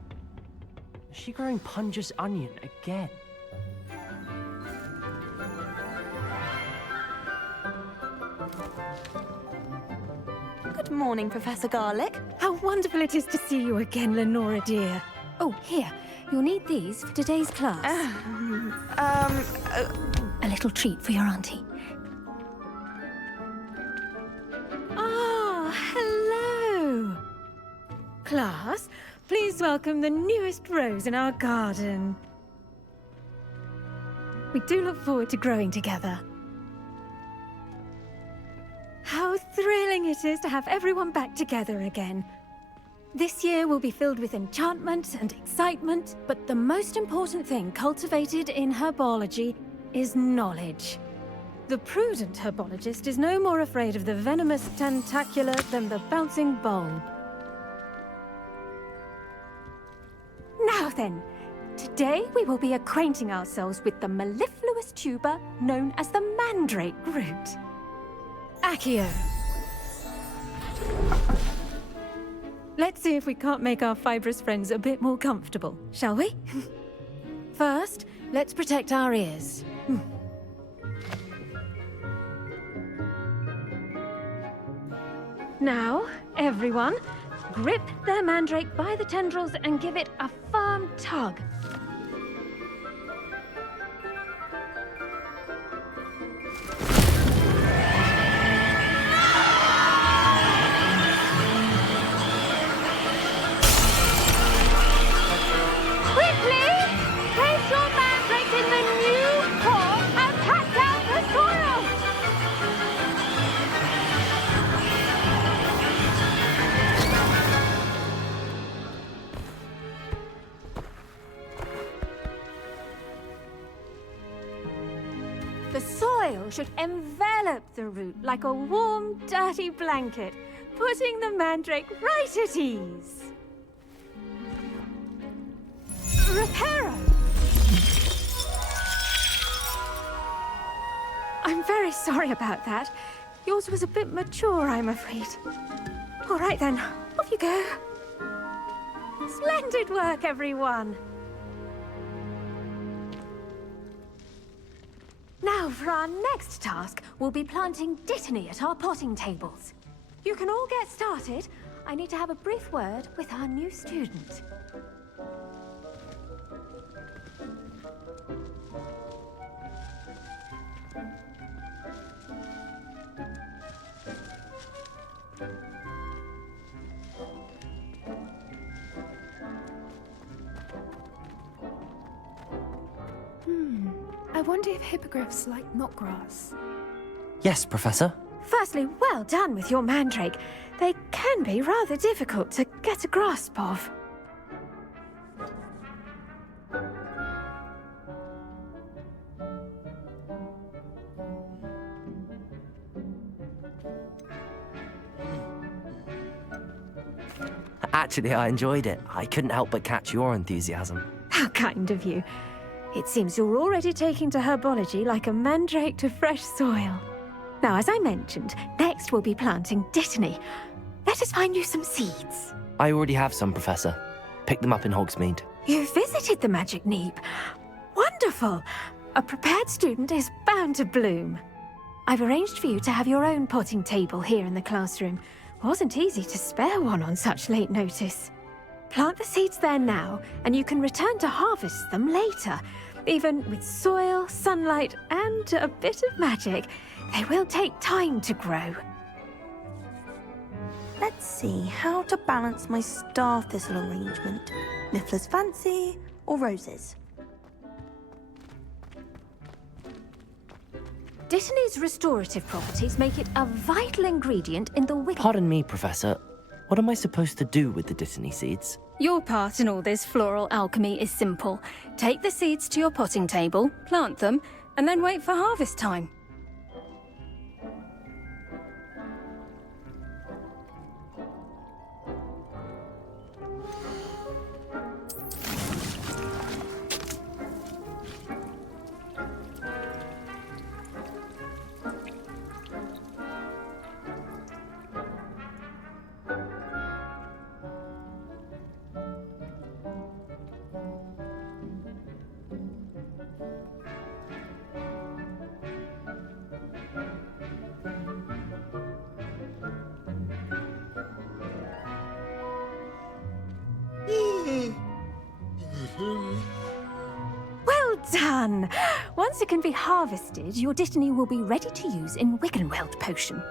Is she growing Punja's onion again? Good morning, Professor Garlick. How wonderful it is to see you again, Lenora dear. Oh, here. You'll need these for today's class. A little treat for your auntie. Ah, hello. Class, please welcome the newest rose in our garden. We do look forward to growing together. How thrilling it is to have everyone back together again. This year will be filled with enchantment and excitement, but the most important thing cultivated in herbology is knowledge. The prudent herbologist is no more afraid of the venomous tentacula than the bouncing bulb. Now then, today we will be acquainting ourselves with the mellifluous tuber known as the mandrake root. Accio. Let's see if we can't make our fibrous friends a bit more comfortable, shall we? First, let's protect our ears. Now, everyone, grip their mandrake by the tendrils and give it a firm tug. Quickly! Place your mandrake in the new pot and pat down the soil! The soil should envelop the root like a warm, dirty blanket, putting the mandrake right at ease. Reparo! I'm very sorry about that. Yours was a bit mature, I'm afraid. All right then, off you go. Splendid work, everyone. Now, for our next task, we'll be planting dittany at our potting tables. You can all get started. I need to have a brief word with our new student. I wonder if hippogriffs like knotgrass. Yes, Professor. Firstly, well done with your mandrake. They can be rather difficult to get a grasp of. Actually, I enjoyed it. I couldn't help but catch your enthusiasm. How kind of you. It seems you're already taking to herbology like a mandrake to fresh soil. Now, as I mentioned, next we'll be planting dittany. Let us find you some seeds. I already have some, Professor. Picked them up in Hogsmeade. You visited the Magic Neep. Wonderful! A prepared student is bound to bloom. I've arranged for you to have your own potting table here in the classroom. Wasn't easy to spare one on such late notice. Plant the seeds there now, and you can return to harvest them later. Even with soil, sunlight, and a bit of magic, they will take time to grow. Let's see how to balance my star thistle arrangement. Niffler's Fancy or roses? Dittany's restorative properties make it a vital ingredient in the wick. Pardon me, Professor. What am I supposed to do with the dittany seeds? Your part in all this floral alchemy is simple. Take the seeds to your potting table, plant them, and then wait for harvest time. Well done! Once it can be harvested, your dittany will be ready to use in Wiggenweld potion.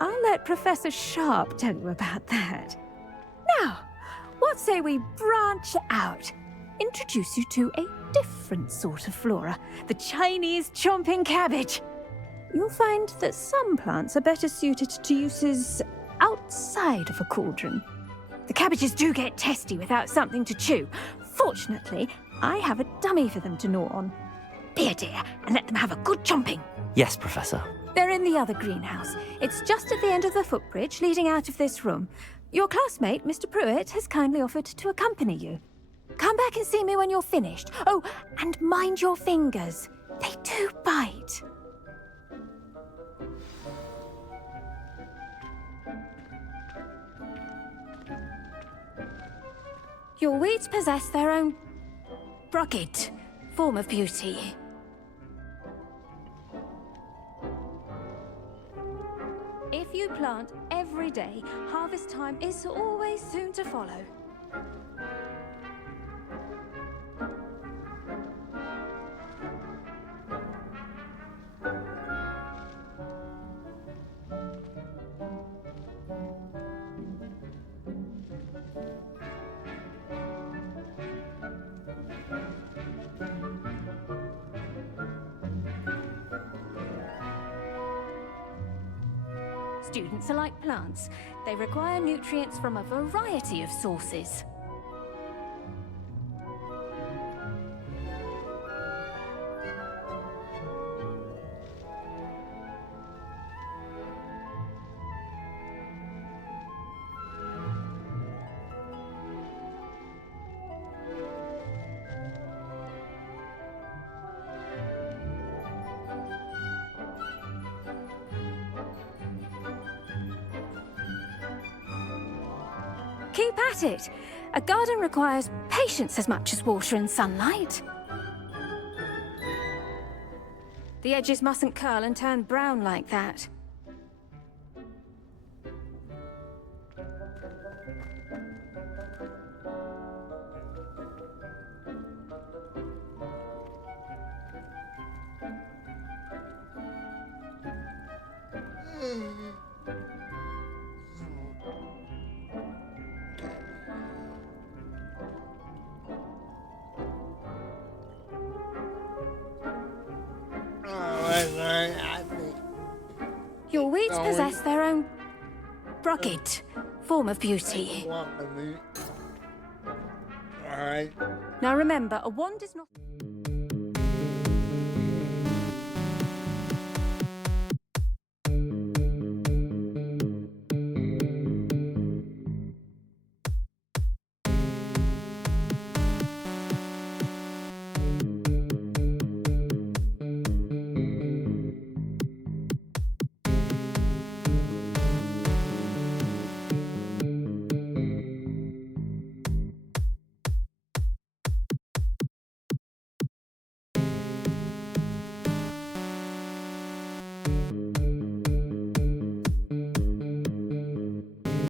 I'll let Professor Sharp tell you about that. Now, what say we branch out? Introduce you to a different sort of flora, the Chinese chomping cabbage. You'll find that some plants are better suited to uses outside of a cauldron. The cabbages do get testy without something to chew. Fortunately, I have a dummy for them to gnaw on. Be a dear and let them have a good chomping. Yes, Professor. They're in the other greenhouse. It's just at the end of the footbridge leading out of this room. Your classmate, Mr. Pruitt, has kindly offered to accompany you. Come back and see me when you're finished. Oh, and mind your fingers. They do bite. Your weeds possess their own rugged form of beauty. If you plant every day, harvest time is always soon to follow. Students are like plants. They require nutrients from a variety of sources. Keep at it. A garden requires patience as much as water and sunlight. The edges mustn't curl and turn brown like that. possess their own rugged form of beauty. Alright. Now remember, a wand is not...